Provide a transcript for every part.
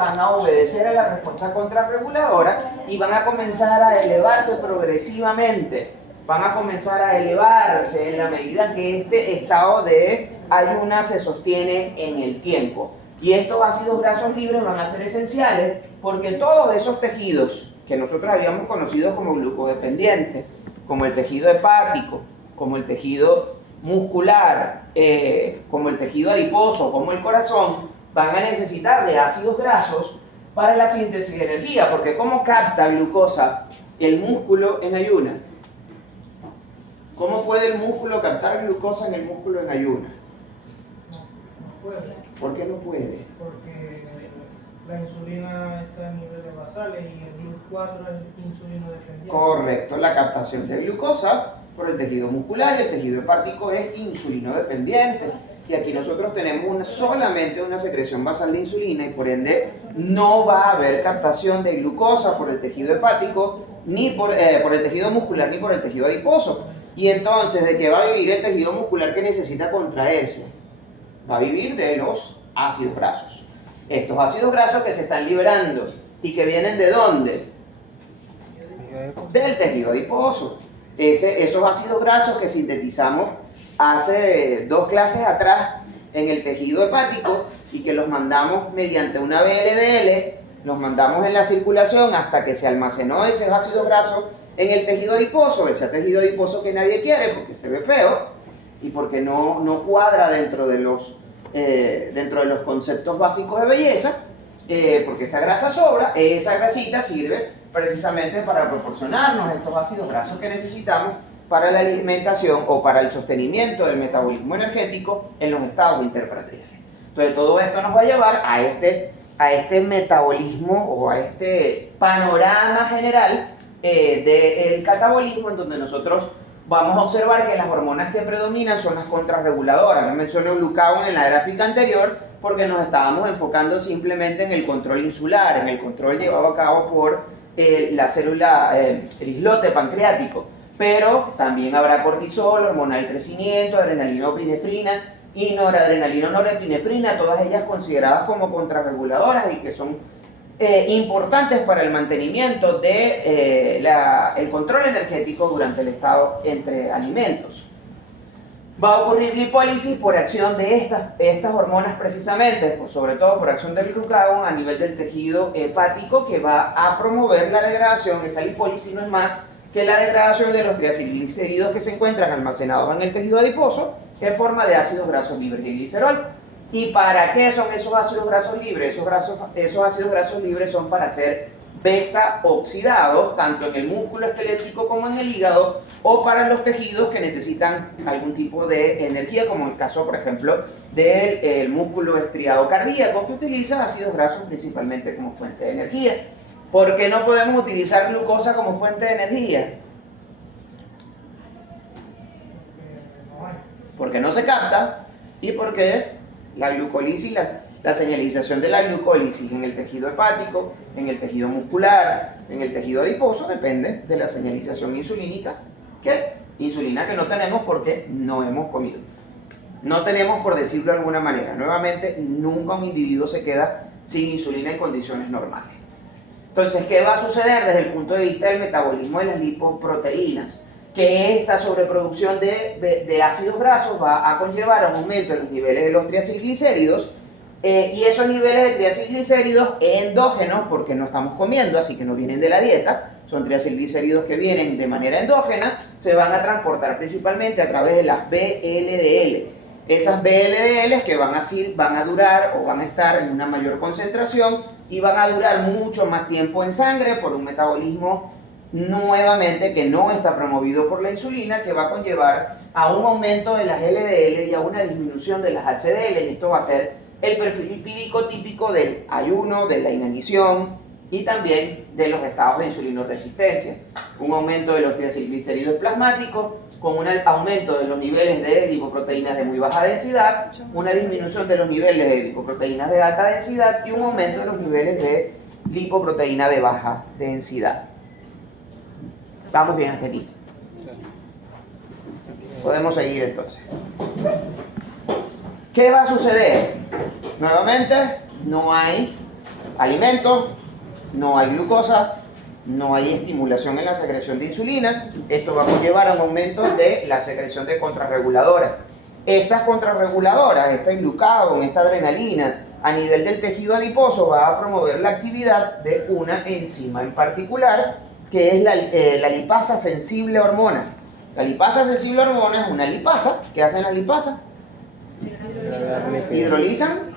van a obedecer a la respuesta contrarreguladora y van a comenzar a elevarse progresivamente. Van a comenzar a elevarse en la medida que este estado de ayuna se sostiene en el tiempo. Y estos ácidos grasos libres van a ser esenciales porque todos esos tejidos que nosotros habíamos conocido como glucodependientes, como el tejido hepático, como el tejido muscular, como el tejido adiposo, como el corazón, van a necesitar de ácidos grasos para la síntesis de energía, porque ¿cómo capta glucosa el músculo en ayuna? ¿Cómo puede el músculo captar glucosa en el músculo en ayuna? No puede. ¿Por qué no puede? Porque la insulina está en niveles basales y el GLUT4 es insulino dependiente. Correcto, la captación de glucosa por el tejido muscular y el tejido hepático es insulino dependiente. Y aquí nosotros tenemos solamente una secreción basal de insulina y por ende no va a haber captación de glucosa por el tejido hepático, ni por el tejido muscular, ni por el tejido adiposo. Y entonces, ¿de qué va a vivir el tejido muscular que necesita contraerse? Va a vivir de los ácidos grasos. Estos ácidos grasos que se están liberando y que vienen ¿de dónde? Del tejido adiposo. Esos ácidos grasos que sintetizamos hace 2 clases atrás en el tejido hepático y que los mandamos mediante una VLDL, los mandamos en la circulación hasta que se almacenó ese ácido graso en el tejido adiposo, ese tejido adiposo que nadie quiere porque se ve feo y porque no cuadra dentro de los conceptos básicos de belleza, porque esa grasa sobra, esa grasita sirve precisamente para proporcionarnos estos ácidos grasos que necesitamos para la alimentación o para el sostenimiento del metabolismo energético en los estados interplanearios. Entonces todo esto nos va a llevar a este metabolismo o a este panorama general del catabolismo, en donde nosotros vamos a observar que las hormonas que predominan son las contrarreguladoras. Yo mencioné glucagón en la gráfica anterior porque nos estábamos enfocando simplemente en el control insular, en el control llevado a cabo por la célula, el islote pancreático. Pero también habrá cortisol, hormona del crecimiento, adrenalina-epinefrina y noradrenalina-norepinefrina, todas ellas consideradas como contrarreguladoras y que son importantes para el mantenimiento de el control energético durante el estado entre alimentos. Va a ocurrir lipólisis por acción de estas hormonas precisamente, sobre todo por acción del glucagón a nivel del tejido hepático, que va a promover la degradación. Esa lipólisis no es más que la degradación de los triacilglicéridos que se encuentran almacenados en el tejido adiposo en forma de ácidos grasos libres y glicerol. ¿Y para qué son esos ácidos grasos libres? Esos ácidos grasos libres son para ser beta oxidados, tanto en el músculo esquelético como en el hígado, o para los tejidos que necesitan algún tipo de energía, como en el caso, por ejemplo, del músculo estriado cardíaco, que utiliza ácidos grasos principalmente como fuente de energía. ¿Por qué no podemos utilizar glucosa como fuente de energía? Porque no se capta y porque la glucólisis, la señalización de la glucólisis en el tejido hepático, en el tejido muscular, en el tejido adiposo, depende de la señalización insulínica, insulina que no tenemos porque no hemos comido. No tenemos, por decirlo de alguna manera. Nuevamente, nunca un individuo se queda sin insulina en condiciones normales. Entonces, ¿qué va a suceder desde el punto de vista del metabolismo de las lipoproteínas? Que esta sobreproducción de ácidos grasos va a conllevar a un aumento de los niveles de los triacilglicéridos y esos niveles de triacilglicéridos endógenos, porque no estamos comiendo, así que no vienen de la dieta, son triacilglicéridos que vienen de manera endógena, se van a transportar principalmente a través de las VLDL. Esas VLDL que van a durar o van a estar en una mayor concentración y van a durar mucho más tiempo en sangre por un metabolismo nuevamente que no está promovido por la insulina, que va a conllevar a un aumento de las LDL y a una disminución de las HDL, y esto va a ser el perfil lipídico típico del ayuno, de la inanición y también de los estados de insulinoresistencia. Un aumento de los triacilglicéridos plasmáticos con un aumento de los niveles de lipoproteínas de muy baja densidad, una disminución de los niveles de lipoproteínas de alta densidad y un aumento de los niveles de lipoproteína de baja densidad. Vamos bien hasta aquí. Podemos seguir entonces. ¿Qué va a suceder? Nuevamente, no hay alimentos, no hay glucosa, no hay estimulación en la secreción de insulina. Esto va a conllevar a un aumento de la secreción de contrarreguladoras. Estas contrarreguladoras, este glucagón, esta adrenalina, a nivel del tejido adiposo va a promover la actividad de una enzima en particular, que es la lipasa sensible hormona. La lipasa sensible hormona es una lipasa. ¿Qué hacen las lipasas? Hidrolizan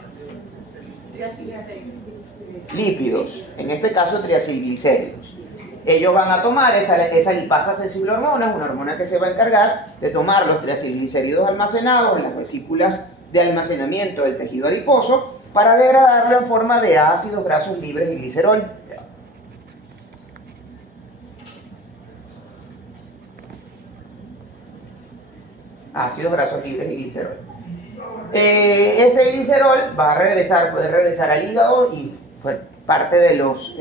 lípidos, en este caso triacilglicéridos. Ellos van a tomar esa lipasa sensible hormona, es una hormona que se va a encargar de tomar los triacilglicéridos almacenados en las vesículas de almacenamiento del tejido adiposo para degradarlo en forma de ácidos grasos libres y glicerol. Ácidos grasos libres y glicerol. Este glicerol va a puede regresar al hígado y fue parte de los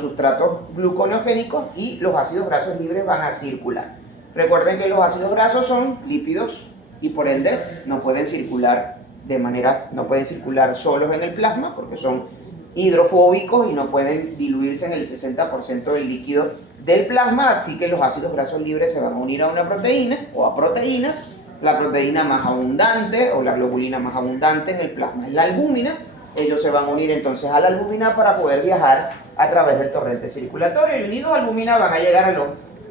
sustratos gluconeogénicos, y los ácidos grasos libres van a circular. Recuerden que los ácidos grasos son lípidos y por ende no pueden circular solos en el plasma porque son hidrofóbicos y no pueden diluirse en el 60% del líquido del plasma, así que los ácidos grasos libres se van a unir a una proteína o a proteínas. La proteína más abundante o la globulina más abundante en el plasma es la albúmina. Ellos se van a unir entonces a la albúmina para poder viajar a través del torrente circulatorio, y unidos a albúmina van a llegar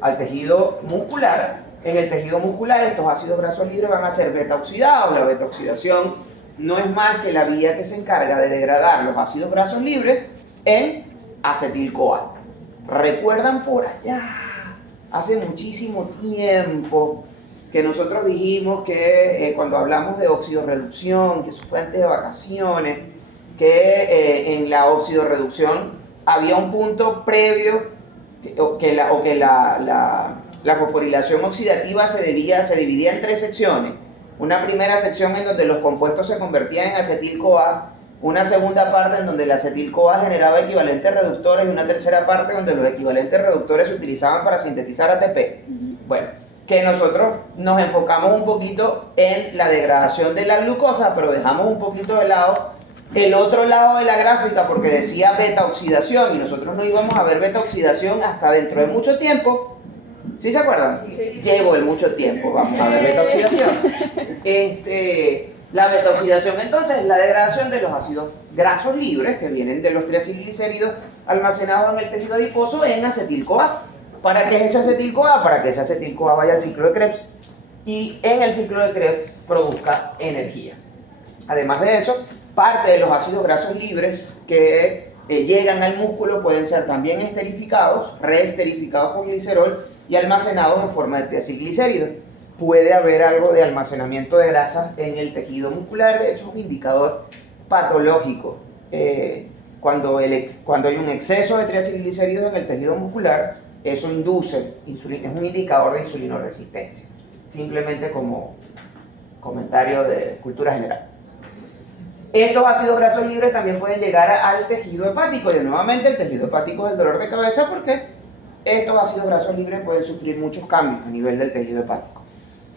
al tejido muscular. En el tejido muscular estos ácidos grasos libres van a ser beta oxidados. La beta oxidación no es más que la vía que se encarga de degradar los ácidos grasos libres en acetil-CoA. ¿Recuerdan por allá, hace muchísimo tiempo, que nosotros dijimos que cuando hablamos de oxidorreducción, que eso fue antes de vacaciones, que en la oxidorreducción había un punto previo que la fosforilación oxidativa se dividía en 3 secciones? Una primera sección en donde los compuestos se convertían en acetil-CoA, una segunda parte en donde el acetil-CoA generaba equivalentes reductores, y una tercera parte donde los equivalentes reductores se utilizaban para sintetizar ATP. Bueno, que nosotros nos enfocamos un poquito en la degradación de la glucosa, pero dejamos un poquito de lado el otro lado de la gráfica porque decía beta oxidación, y nosotros no íbamos a ver beta oxidación hasta dentro de mucho tiempo. ¿Sí se acuerdan? Sí. Llegó el mucho tiempo, vamos a ver beta oxidación. La beta oxidación entonces es la degradación de los ácidos grasos libres que vienen de los triacilglicéridos almacenados en el tejido adiposo en acetil-CoA. ¿Para qué es ese acetil-CoA? Para que ese acetil-CoA vaya al ciclo de Krebs y en el ciclo de Krebs produzca energía. Además de eso, parte de los ácidos grasos libres que llegan al músculo pueden ser también esterificados, reesterificados con glicerol y almacenados en forma de triacilglicéridos. Puede haber algo de almacenamiento de grasas en el tejido muscular, de hecho es un indicador patológico. Cuando hay un exceso de triacilglicéridos en el tejido muscular, eso induce insulina, es un indicador de insulinoresistencia. Simplemente como comentario de cultura general. Estos ácidos grasos libres también pueden llegar al tejido hepático, y nuevamente el tejido hepático es el dolor de cabeza porque estos ácidos grasos libres pueden sufrir muchos cambios a nivel del tejido hepático.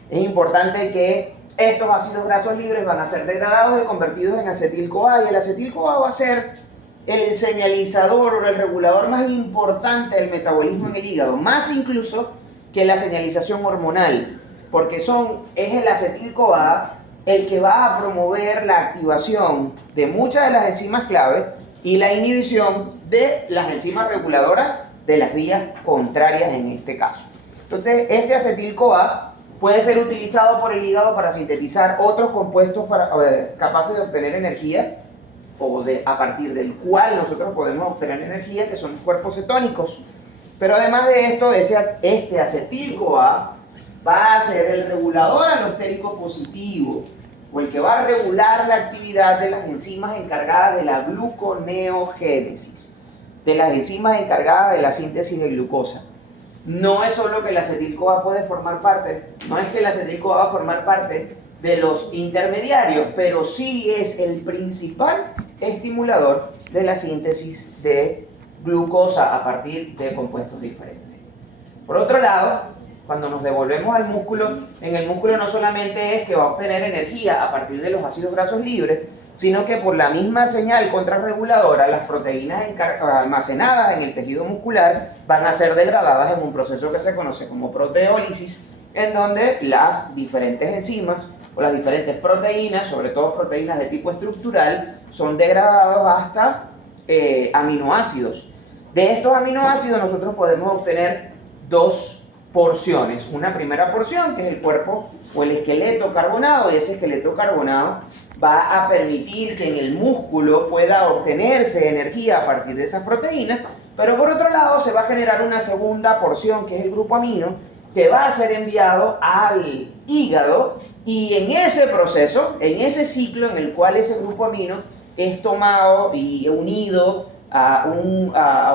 Es importante que estos ácidos grasos libres van a ser degradados y convertidos en acetil-CoA, y el acetil-CoA va a ser el señalizador o el regulador más importante del metabolismo en el hígado, más incluso que la señalización hormonal, porque es el acetil-CoA el que va a promover la activación de muchas de las enzimas clave y la inhibición de las enzimas reguladoras de las vías contrarias en este caso. Entonces, este acetil-CoA puede ser utilizado por el hígado para sintetizar otros compuestos capaces de obtener energía, a partir del cual nosotros podemos obtener energía, que son cuerpos cetónicos. Pero además de esto, este acetil-CoA va a ser el regulador alostérico positivo, o el que va a regular la actividad de las enzimas encargadas de la gluconeogénesis, de las enzimas encargadas de la síntesis de glucosa. No es solo que el acetil-CoA puede formar parte, no es que el acetil-CoA va a formar parte de los intermediarios, pero sí es el principal estimulador de la síntesis de glucosa a partir de compuestos diferentes. Por otro lado, cuando nos devolvemos al músculo, en el músculo no solamente es que va a obtener energía a partir de los ácidos grasos libres, sino que por la misma señal contrarreguladora, las proteínas almacenadas en el tejido muscular van a ser degradadas en un proceso que se conoce como proteólisis, en donde las diferentes enzimas o las diferentes proteínas, sobre todo proteínas de tipo estructural, son degradados hasta aminoácidos. De estos aminoácidos nosotros podemos obtener dos porciones. Una primera porción, que es el cuerpo o el esqueleto carbonado, y ese esqueleto carbonado va a permitir que en el músculo pueda obtenerse energía a partir de esas proteínas, pero por otro lado se va a generar una segunda porción, que es el grupo amino, que va a ser enviado al hígado, y en ese proceso, en ese ciclo en el cual ese grupo amino es tomado y unido a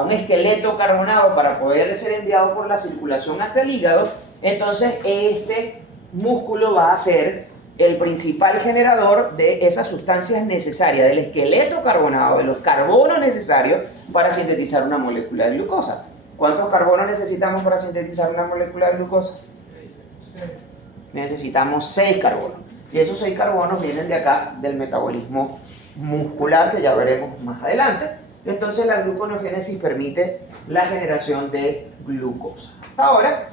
un esqueleto carbonado para poder ser enviado por la circulación hasta el hígado, entonces este músculo va a ser el principal generador de esas sustancias necesarias, del esqueleto carbonado, de los carbonos necesarios para sintetizar una molécula de glucosa. ¿Cuántos carbonos necesitamos para sintetizar una molécula de glucosa? Necesitamos 6 carbonos. Y esos 6 carbonos vienen de acá, del metabolismo muscular, que ya veremos más adelante. Entonces la gluconeogénesis permite la generación de glucosa. Hasta ahora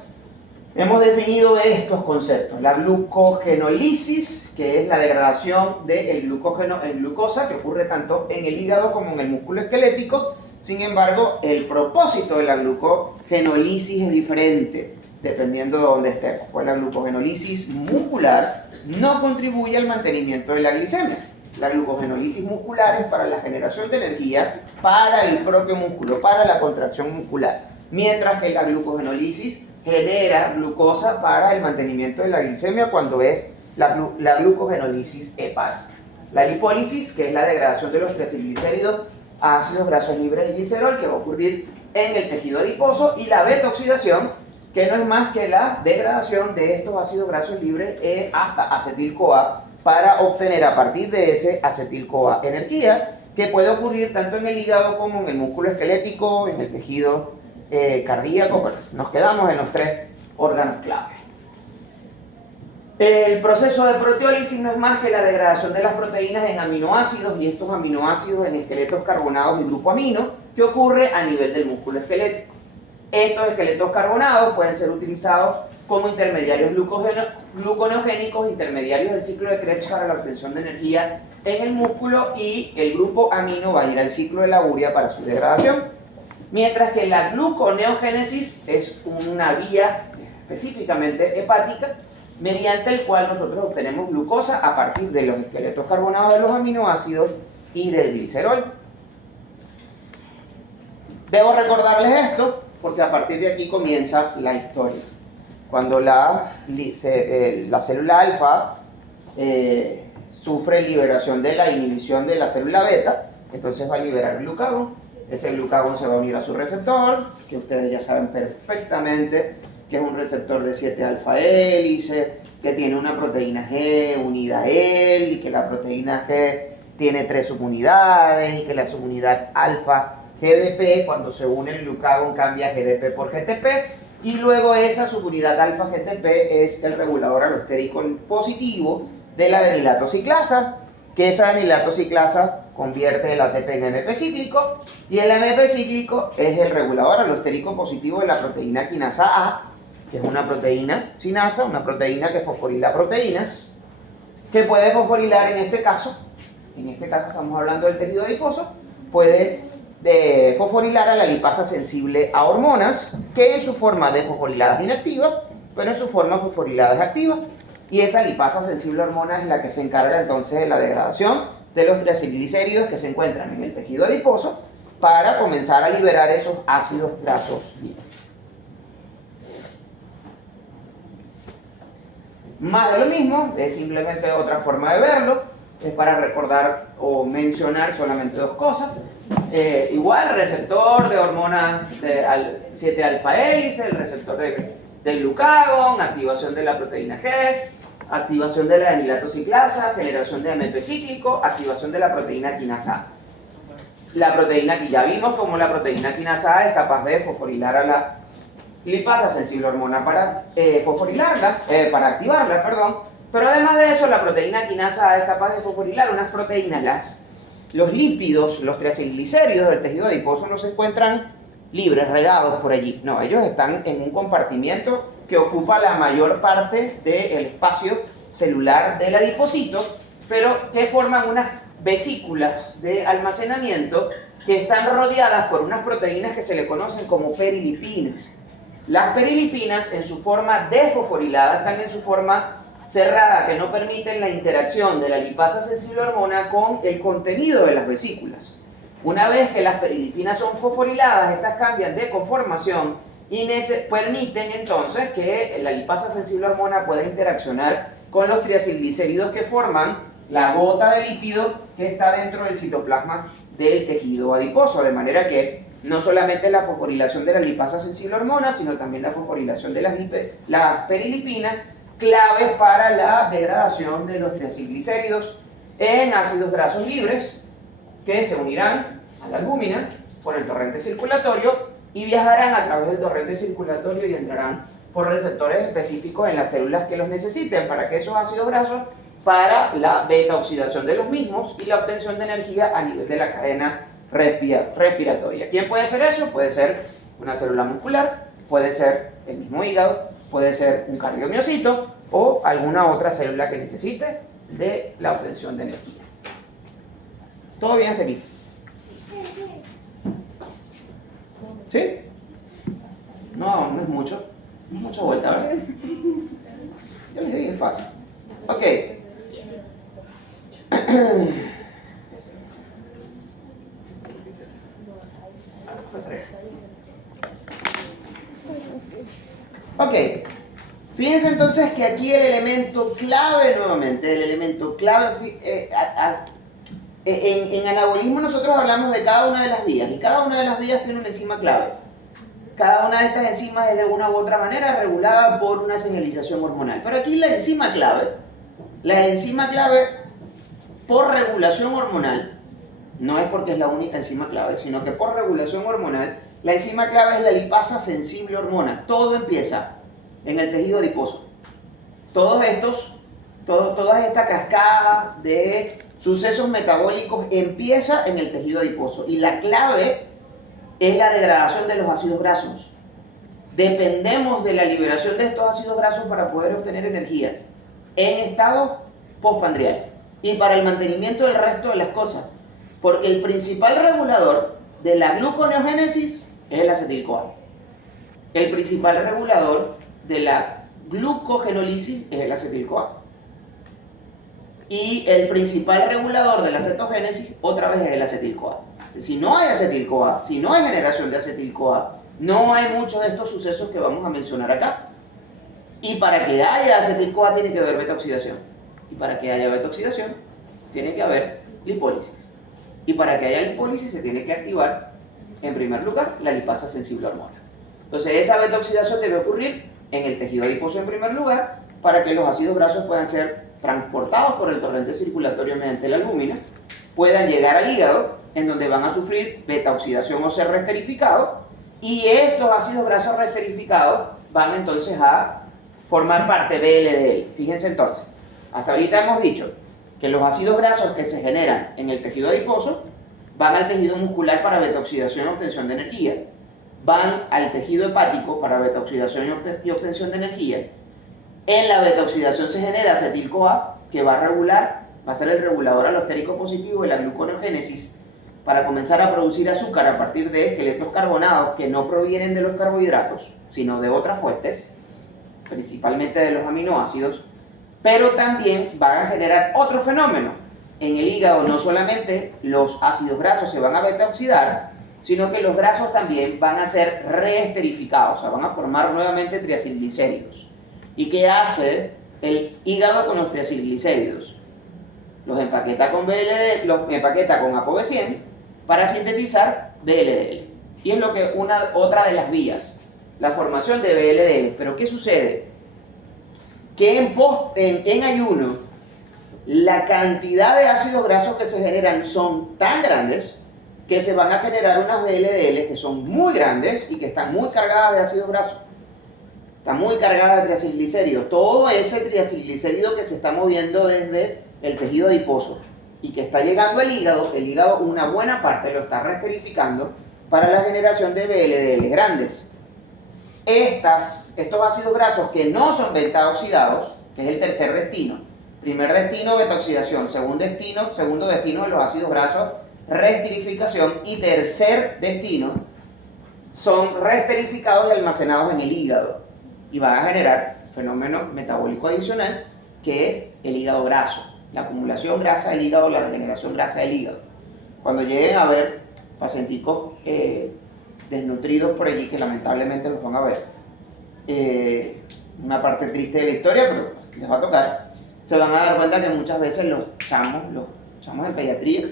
hemos definido estos conceptos: la glucogenólisis, que es la degradación del glucógeno en glucosa, que ocurre tanto en el hígado como en el músculo esquelético. Sin embargo, el propósito de la glucogenólisis es diferente dependiendo de dónde estemos. Pues la glucogenólisis muscular no contribuye al mantenimiento de la glicemia. La glucogenólisis muscular es para la generación de energía para el propio músculo, para la contracción muscular, mientras que la glucogenólisis genera glucosa para el mantenimiento de la glicemia cuando es la glucogenólisis hepática. La lipólisis, que es la degradación de los triglicéridos a ácidos grasos libres y glicerol, que va a ocurrir en el tejido adiposo, y la beta-oxidación, que no es más que la degradación de estos ácidos grasos libres hasta acetil-CoA, para obtener a partir de ese acetil-CoA energía, que puede ocurrir tanto en el hígado como en el músculo esquelético, en el tejido cardíaco. Bueno, nos quedamos en los 3 órganos clave. El proceso de proteólisis no es más que la degradación de las proteínas en aminoácidos, y estos aminoácidos en esqueletos carbonados y grupo amino, que ocurre a nivel del músculo esquelético. Estos esqueletos carbonados pueden ser utilizados como intermediarios gluconeogénicos, intermediarios del ciclo de Krebs para la obtención de energía en el músculo, y el grupo amino va a ir al ciclo de la urea para su degradación. Mientras que la gluconeogénesis es una vía específicamente hepática, mediante el cual nosotros obtenemos glucosa a partir de los esqueletos carbonados de los aminoácidos y del glicerol. Debo recordarles esto porque a partir de aquí comienza la historia. Cuando la célula alfa sufre liberación de la inhibición de la célula beta, entonces va a liberar glucagón. Ese glucagón se va a unir a su receptor, que ustedes ya saben perfectamente que es un receptor de 7 alfa hélice, que tiene una proteína G unida a él, y que la proteína G tiene 3 subunidades, y que la subunidad alfa GDP, cuando se une el glucagón, cambia GDP por GTP, y luego esa subunidad alfa GTP es el regulador alostérico positivo de la adenilatociclasa, que esa adenilatociclasa convierte el ATP en AMP cíclico, y el AMP cíclico es el regulador alostérico positivo de la proteína quinasa A, que es una proteína sinasa, una proteína que fosforila proteínas, que puede fosforilar en este caso estamos hablando del tejido adiposo, puede fosforilar a la lipasa sensible a hormonas, que en su forma desfosforilada es inactiva, pero en su forma fosforilada es activa, y esa lipasa sensible a hormonas es la que se encarga entonces de la degradación de los triglicéridos que se encuentran en el tejido adiposo para comenzar a liberar esos ácidos grasos libres. Más de lo mismo, es simplemente otra forma de verlo, es para recordar o mencionar solamente 2 cosas. Igual, receptor de hormonas de 7 alfa hélice, el receptor del glucagón, activación de la proteína G, activación de la adenilatociclasa, generación de AMP cíclico, activación de la proteína quinasa A. La proteína que ya vimos como la proteína quinasa A es capaz de fosforilar a la lipasa sensible a hormona para activarla, Pero además de eso, la proteína quinasa A es capaz de fosforilar unas proteínas, los lípidos, los triacilglicéridos del tejido adiposo no se encuentran libres, regados por allí. No, ellos están en un compartimiento que ocupa la mayor parte del espacio celular del adipocito, pero que forman unas vesículas de almacenamiento que están rodeadas por unas proteínas que se le conocen como perilipinas. Las perilipinas, en su forma desfosforilada, están en su forma cerrada, que no permiten la interacción de la lipasa sensible hormona con el contenido de las vesículas. Una vez que las perilipinas son fosforiladas, estas cambian de conformación y permiten entonces que la lipasa sensible hormona pueda interaccionar con los triacilglicéridos que forman la gota de lípido que está dentro del citoplasma del tejido adiposo, de manera que no solamente la fosforilación de la lipasa sensible hormona, sino también la fosforilación de las perilipinas, claves para la degradación de los triacilglicéridos en ácidos grasos libres que se unirán a la albúmina por el torrente circulatorio y viajarán a través del torrente circulatorio y entrarán por receptores específicos en las células que los necesiten para que esos ácidos grasos, para la beta oxidación de los mismos y la obtención de energía a nivel de la cadena respiratoria. ¿Quién puede hacer eso? Puede ser una célula muscular, puede ser el mismo hígado, puede ser un cardiomiocito o alguna otra célula que necesite de la obtención de energía. ¿Todo bien hasta aquí? ¿Sí? No, no es mucho. No es mucha vuelta, ¿verdad? Yo les dije, es fácil. Ok. Ok, fíjense entonces que aquí el elemento clave nuevamente, el elemento clave en anabolismo nosotros hablamos de cada una de las vías y cada una de las vías tiene una enzima clave. Cada una de estas enzimas es de una u otra manera regulada por una señalización hormonal. Pero aquí la enzima clave por regulación hormonal, no es porque es la única enzima clave, sino que por regulación hormonal, la enzima clave es la lipasa sensible hormona. Todo empieza en el tejido adiposo. Toda esta cascada de sucesos metabólicos empieza en el tejido adiposo. Y la clave es la degradación de los ácidos grasos. Dependemos de la liberación de estos ácidos grasos para poder obtener energía en estado postpandrial y para el mantenimiento del resto de las cosas. Porque el principal regulador de la gluconeogénesis es el acetil-CoA. El principal regulador de la glucogenólisis es el acetil-CoA. Y el principal regulador de la cetogénesis otra vez es el acetil-CoA. Si no hay acetil-CoA, si no hay generación de acetil-CoA, no hay muchos de estos sucesos que vamos a mencionar acá. Y para que haya acetil-CoA tiene que haber beta-oxidación. Y para que haya beta-oxidación tiene que haber lipólisis. Y para que haya lipólisis se tiene que activar, en primer lugar, la lipasa sensible hormona. Entonces esa beta-oxidación debe ocurrir en el tejido adiposo en primer lugar para que los ácidos grasos puedan ser transportados por el torrente circulatorio mediante la albúmina, puedan llegar al hígado, en donde van a sufrir beta-oxidación o ser reesterificados, y estos ácidos grasos reesterificados van entonces a formar parte de LDL. Fíjense entonces, hasta ahorita hemos dicho que los ácidos grasos que se generan en el tejido adiposo van al tejido muscular para beta-oxidación y obtención de energía, van al tejido hepático para beta-oxidación y obtención de energía. En la beta-oxidación se genera acetil-CoA, que va a ser el regulador alostérico positivo de la gluconeogénesis para comenzar a producir azúcar a partir de esqueletos carbonados que no provienen de los carbohidratos, sino de otras fuentes, principalmente de los aminoácidos, pero también van a generar otro fenómeno. En el hígado no solamente los ácidos grasos se van a beta-oxidar, sino que los grasos también van a ser reesterificados, o sea, van a formar nuevamente triacilglicéridos. ¿Y qué hace el hígado con los triacilglicéridos? Los empaqueta con ApoB100 para sintetizar VLDL. Y es otra de las vías, la formación de VLDL. Pero ¿qué sucede? Que en ayuno la cantidad de ácidos grasos que se generan son tan grandes que se van a generar unas VLDL que son muy grandes y que están muy cargadas de ácidos grasos. está muy cargada de triglicéridos. Todo ese triglicérido que se está moviendo desde el tejido adiposo y que está llegando al hígado, el hígado una buena parte lo está reesterificando para la generación de VLDL grandes. Estos ácidos grasos que no son beta oxidados, que es el tercer destino. Primer destino, beta oxidación. Segundo destino de los ácidos grasos, reesterificación. Y tercer destino, son reesterificados y almacenados en el hígado. Y van a generar fenómeno metabólico adicional, que es el hígado graso. La acumulación grasa del hígado, la degeneración grasa del hígado. Cuando lleguen a ver pacienticos desnutridos por allí, que lamentablemente los van a ver, una parte triste de la historia, pero les va a tocar, se van a dar cuenta que muchas veces los chamos en pediatría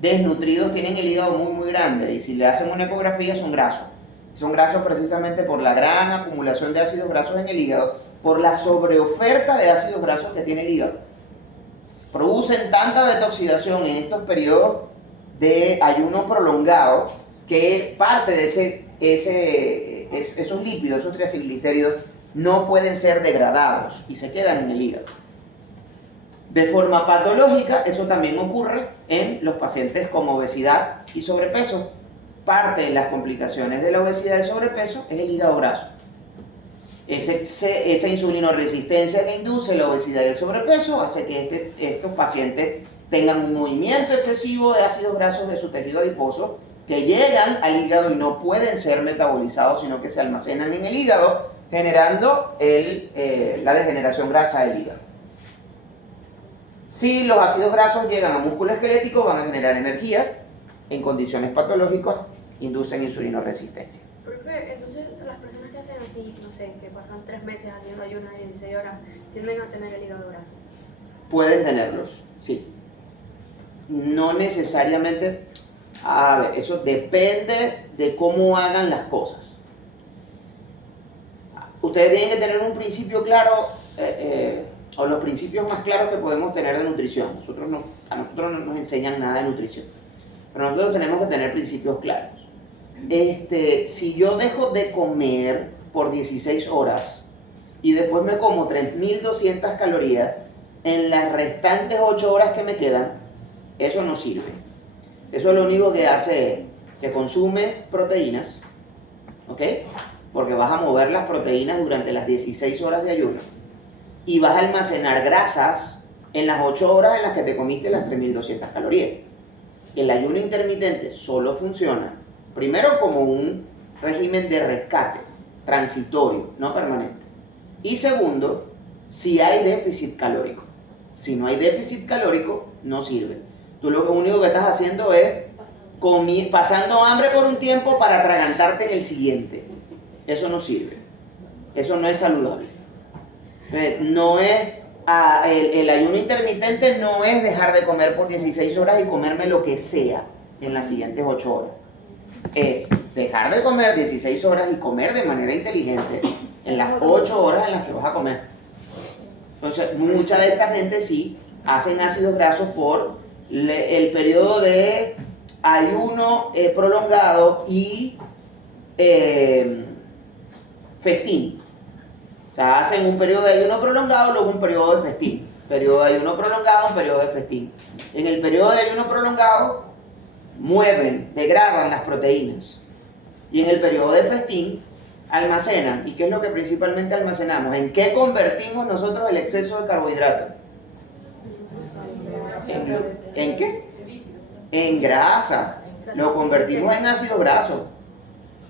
desnutridos tienen el hígado muy muy grande, y si le hacen una ecografía son grasos precisamente por la gran acumulación de ácidos grasos en el hígado, por la sobreoferta de ácidos grasos que tiene el hígado. Producen tanta beta-oxidación en estos periodos de ayuno prolongado que parte de esos lípidos, esos triglicéridos, no pueden ser degradados y se quedan en el hígado. De forma patológica, eso también ocurre en los pacientes con obesidad y sobrepeso. Parte de las complicaciones de la obesidad y el sobrepeso es el hígado graso. Esa insulinoresistencia que induce la obesidad y el sobrepeso hace que estos pacientes tengan un movimiento excesivo de ácidos grasos de su tejido adiposo que llegan al hígado y no pueden ser metabolizados, sino que se almacenan en el hígado, generando la degeneración grasa del hígado. Si los ácidos grasos llegan a músculo esquelético, van a generar energía. En condiciones patológicas, inducen insulinoresistencia. Profe, entonces las personas que hacen así, no sé, que pasan 3 meses haciendo ayunas de 16 horas, tienden a tener el hígado graso. Pueden tenerlos, sí. No necesariamente. A ver, eso depende de cómo hagan las cosas. Ustedes tienen que tener un principio claro, o los principios más claros que podemos tener de nutrición. A nosotros no nos enseñan nada de nutrición, pero nosotros tenemos que tener principios claros. Si yo dejo de comer por 16 horas y después me como 3.200 calorías en las restantes 8 horas que me quedan, eso no sirve. Eso lo único que hace es que consume proteínas, ¿ok? Porque vas a mover las proteínas durante las 16 horas de ayuno y vas a almacenar grasas en las 8 horas en las que te comiste las 3.200 calorías. El ayuno intermitente solo funciona, primero, como un régimen de rescate, transitorio, no permanente. Y segundo, si hay déficit calórico. Si no hay déficit calórico, no sirve. Tú lo único que estás haciendo es pasando hambre por un tiempo para atragantarte en el siguiente. Eso no sirve. Eso no es saludable. No es, el ayuno intermitente no es dejar de comer por 16 horas y comerme lo que sea en las siguientes 8 horas. Es dejar de comer 16 horas y comer de manera inteligente en las 8 horas en las que vas a comer. Entonces, mucha de esta gente sí hacen ácidos grasos por el periodo de ayuno prolongado y festín. O sea, hacen un periodo de ayuno prolongado, luego un periodo de festín. Periodo de ayuno prolongado, un periodo de festín. En el periodo de ayuno prolongado degradan las proteínas. Y en el periodo de festín almacenan. ¿Y qué es lo que principalmente almacenamos? ¿En qué convertimos nosotros el exceso de carbohidratos? ¿En qué? En grasa. Lo convertimos en ácido graso.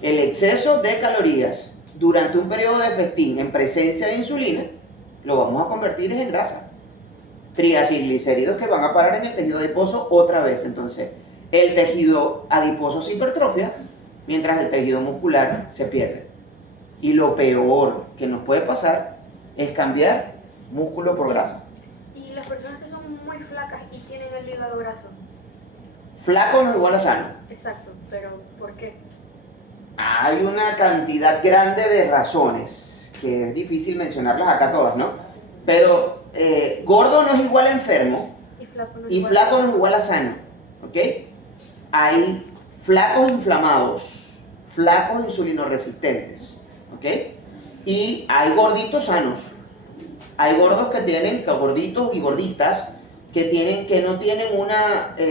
El exceso de calorías durante un periodo de festín en presencia de insulina lo vamos a convertir en grasa. Triglicéridos que van a parar en el tejido adiposo otra vez. Entonces, el tejido adiposo se hipertrofia mientras el tejido muscular se pierde. Y lo peor que nos puede pasar es cambiar músculo por grasa. ¿Y las personas que son muy flacas y tienen el hígado graso? Flaco no es igual a sano. Exacto, pero ¿por qué? Hay una cantidad grande de razones, que es difícil mencionarlas acá todas, ¿no? Pero gordo no es igual a enfermo y flaco no es igual a sano, ¿ok? Hay flacos inflamados, flacos insulinoresistentes, ¿ok? Y hay gorditos sanos. Hay gordos gorditos y gorditas que no tienen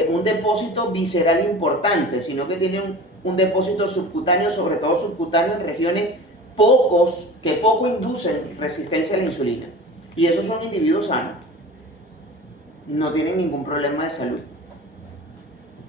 un depósito visceral importante, sino que tienen un depósito subcutáneo, sobre todo subcutáneo en regiones que poco inducen resistencia a la insulina. Y esos son individuos sanos. No tienen ningún problema de salud.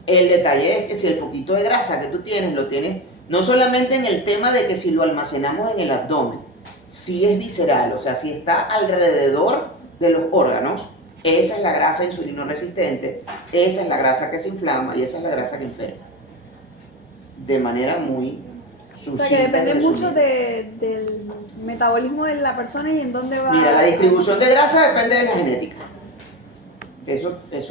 El detalle es que si el poquito de grasa que tú tienes, lo tienes no solamente en el tema de que si lo almacenamos en el abdomen, si es visceral, o sea, si está alrededor de los órganos, esa es la grasa insulino resistente, esa es la grasa que se inflama y esa es la grasa que enferma. De manera muy sucinta. O sea, que depende mucho del metabolismo de la persona y en dónde va. Mira, la distribución de grasa depende de la genética. Eso es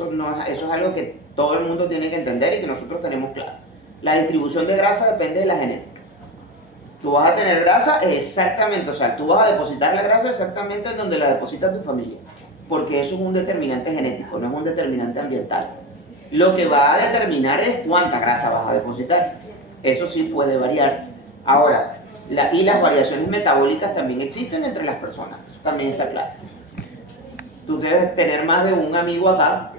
algo que todo el mundo tiene que entender y que nosotros tenemos claro. La distribución de grasa depende de la genética. Tú vas a tener grasa exactamente, o sea, tú vas a depositar la grasa exactamente en donde la deposita tu familia, porque eso es un determinante genético, no es un determinante ambiental. Lo que va a determinar es cuánta grasa vas a depositar. Eso sí puede variar. Ahora, y las variaciones metabólicas también existen entre las personas, eso también está claro. Tú debes tener más de un amigo acá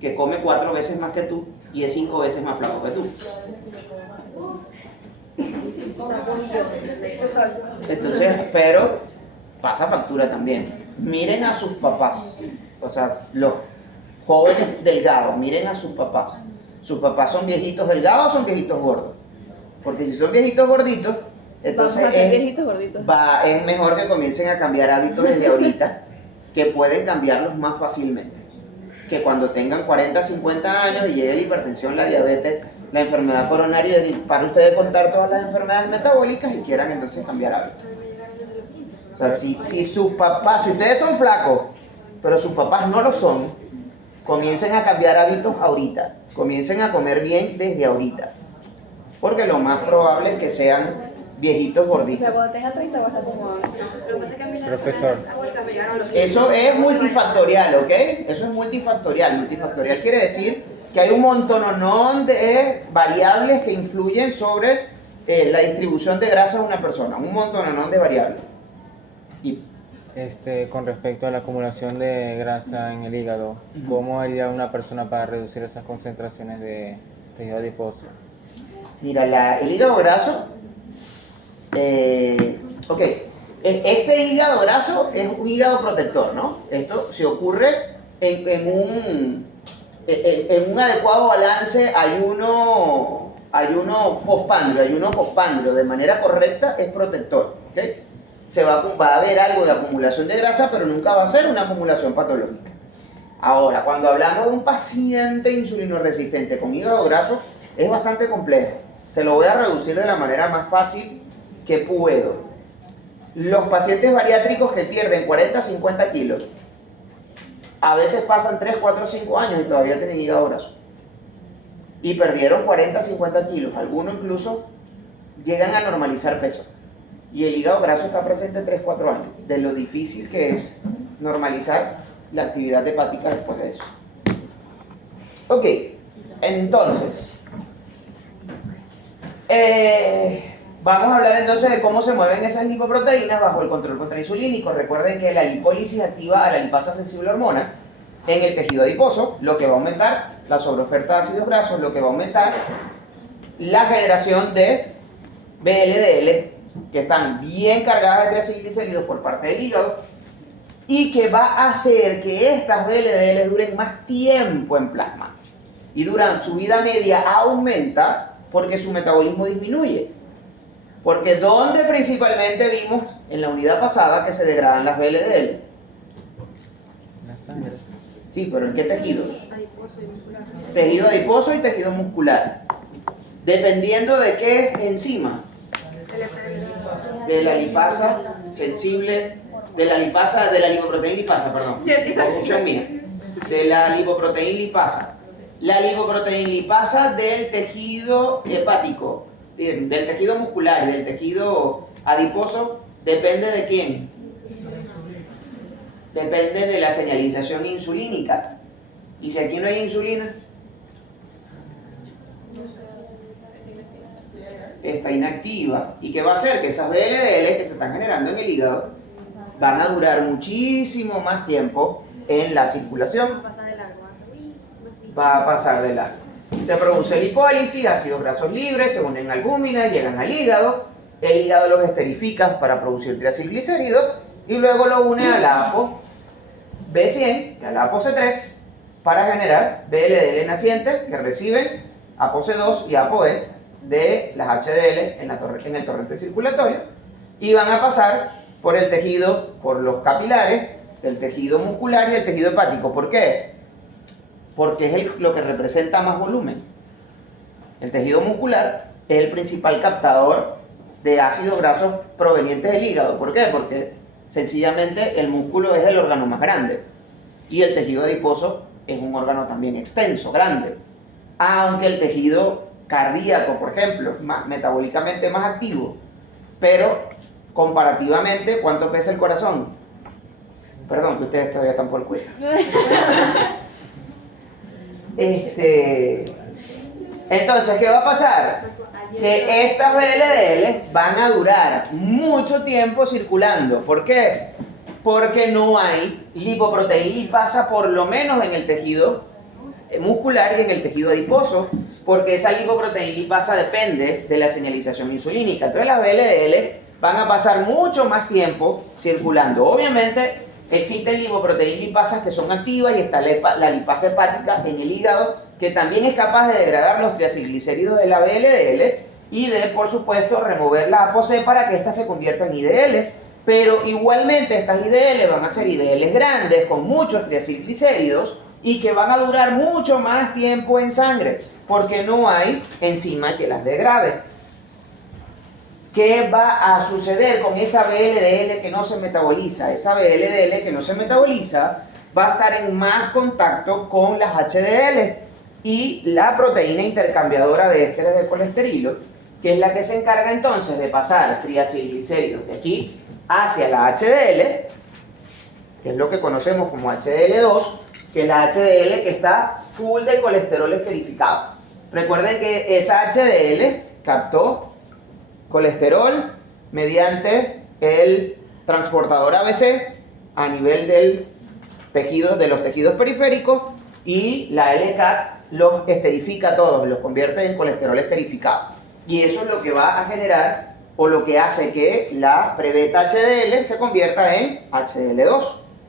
que come 4 veces más que tú y es 5 veces más flaco que tú. Entonces, pero pasa factura también. Miren a sus papás, o sea, los jóvenes delgados, miren a sus papás. ¿Sus papás son viejitos delgados o son viejitos gordos? Porque si son viejitos gorditos, entonces Vamos a ser viejitos gorditos. es mejor que comiencen a cambiar hábitos desde ahorita, que pueden cambiarlos más fácilmente. Que cuando tengan 40, 50 años y llegue la hipertensión, la diabetes, la enfermedad coronaria, para ustedes contar todas las enfermedades metabólicas y quieran entonces cambiar hábitos. O sea, si sus papás, si ustedes son flacos, pero sus papás no lo son, comiencen a cambiar hábitos ahorita, comiencen a comer bien desde ahorita, porque lo más probable es que sean viejitos O gorditos. sea, cuando tenga 30 va a estar como. Lo que pasa es que a mí las Profesor. enfermedades metabólicas me llegaron a los Eso es multifactorial, ¿ok? Eso es multifactorial. Multifactorial quiere decir que hay un montononón de variables que influyen sobre la distribución de grasa de una persona. Un montononón de variables. Y Con respecto a la acumulación de grasa en el hígado, ¿cómo haría una persona para reducir esas concentraciones de tejido adiposo? mira, el hígado graso, ok, este hígado graso es un hígado protector, ¿no? Esto se ocurre en un adecuado balance ayuno postpandrio, de manera correcta es protector, ¿ok? Va a haber algo de acumulación de grasa, pero nunca va a ser una acumulación patológica. Ahora, cuando hablamos de un paciente insulino resistente con hígado graso, es bastante complejo. Te lo voy a reducir de la manera más fácil que puedo. Los pacientes bariátricos que pierden 40, 50 kilos, a veces pasan 3, 4, 5 años y todavía tienen hígado graso. Y perdieron 40, 50 kilos. Algunos incluso llegan a normalizar peso. Y el hígado graso está presente 3, 4 años. De lo difícil que es normalizar la actividad hepática después de eso. Ok, entonces, vamos a hablar entonces de cómo se mueven esas lipoproteínas bajo el control contrainsulínico. Recuerden que la lipólisis activa a la lipasa sensible hormona en el tejido adiposo, lo que va a aumentar la sobreoferta de ácidos grasos, lo que va a aumentar la generación de VLDL, que están bien cargadas de triacilglicéridos por parte del hígado, y que va a hacer que estas VLDL duren más tiempo en plasma. Y durante su vida media aumenta porque su metabolismo disminuye. Porque ¿dónde principalmente vimos en la unidad pasada que se degradan las VLDL? La sangre. Sí, pero ¿en qué tejidos? adiposo y muscular. Tejido adiposo y tejido muscular. Dependiendo de qué enzima. De la lipasa sensible, de la lipoproteína lipasa, perdón. Confusión mía. De la lipoproteína lipasa. La lipoproteína lipasa del tejido hepático, del tejido muscular y del tejido adiposo, depende de quién. Depende de la señalización insulínica. Y si aquí no hay insulina, está inactiva. ¿Y qué va a hacer? Que esas VLDL que se están generando en el hígado van a durar muchísimo más tiempo en la circulación. Pasa de largo, Va a pasar de largo. Se produce lipólisis, ácidos grasos libres, se unen albúminas, llegan al hígado. El hígado los esterifica para producir triacilglicéridos y luego lo une a la APO B100 y a la APO C3 para generar VLDL nacientes que reciben ApoC2 y ApoE de las HDL en el torrente circulatorio y van a pasar por el tejido, por los capilares del tejido muscular y del tejido hepático. ¿Por qué? Porque es lo que representa más volumen. El tejido muscular es el principal captador de ácidos grasos provenientes del hígado. ¿Por qué? Porque sencillamente el músculo es el órgano más grande y el tejido adiposo es un órgano también extenso, grande. Aunque el tejido cardíaco, por ejemplo, es metabólicamente más activo, pero comparativamente, ¿cuánto pesa el corazón? Perdón, que ustedes todavía están por el cuello. Entonces, ¿qué va a pasar? Que estas VLDL van a durar mucho tiempo circulando. ¿Por qué? Porque no hay lipoproteína lipasa, por lo menos en el tejido muscular y en el tejido adiposo, porque esa lipoproteína lipasa depende de la señalización insulínica. Entonces las VLDL van a pasar mucho más tiempo circulando. Obviamente existen lipoproteínas lipasas que son activas y está la lipasa hepática en el hígado, que también es capaz de degradar los triacilglicéridos de la VLDL y de, por supuesto, remover la ApoC para que ésta se convierta en IDL. Pero igualmente estas IDL van a ser IDLs grandes con muchos triacilglicéridos y que van a durar mucho más tiempo en sangre porque no hay enzima que las degrade. ¿Qué va a suceder con esa VLDL que no se metaboliza? Esa VLDL que no se metaboliza va a estar en más contacto con las HDL y la proteína intercambiadora de ésteres de colesterol, que es la que se encarga entonces de pasar triacilglicéridos de aquí hacia la HDL, que es lo que conocemos como HDL2, que es la HDL que está full de colesterol esterificado. Recuerden que esa HDL captó colesterol mediante el transportador ABC a nivel del tejido, de los tejidos periféricos, y la LCAT los esterifica todos, los convierte en colesterol esterificado. Y eso es lo que va a generar, o lo que hace que la prebeta HDL se convierta en HDL2,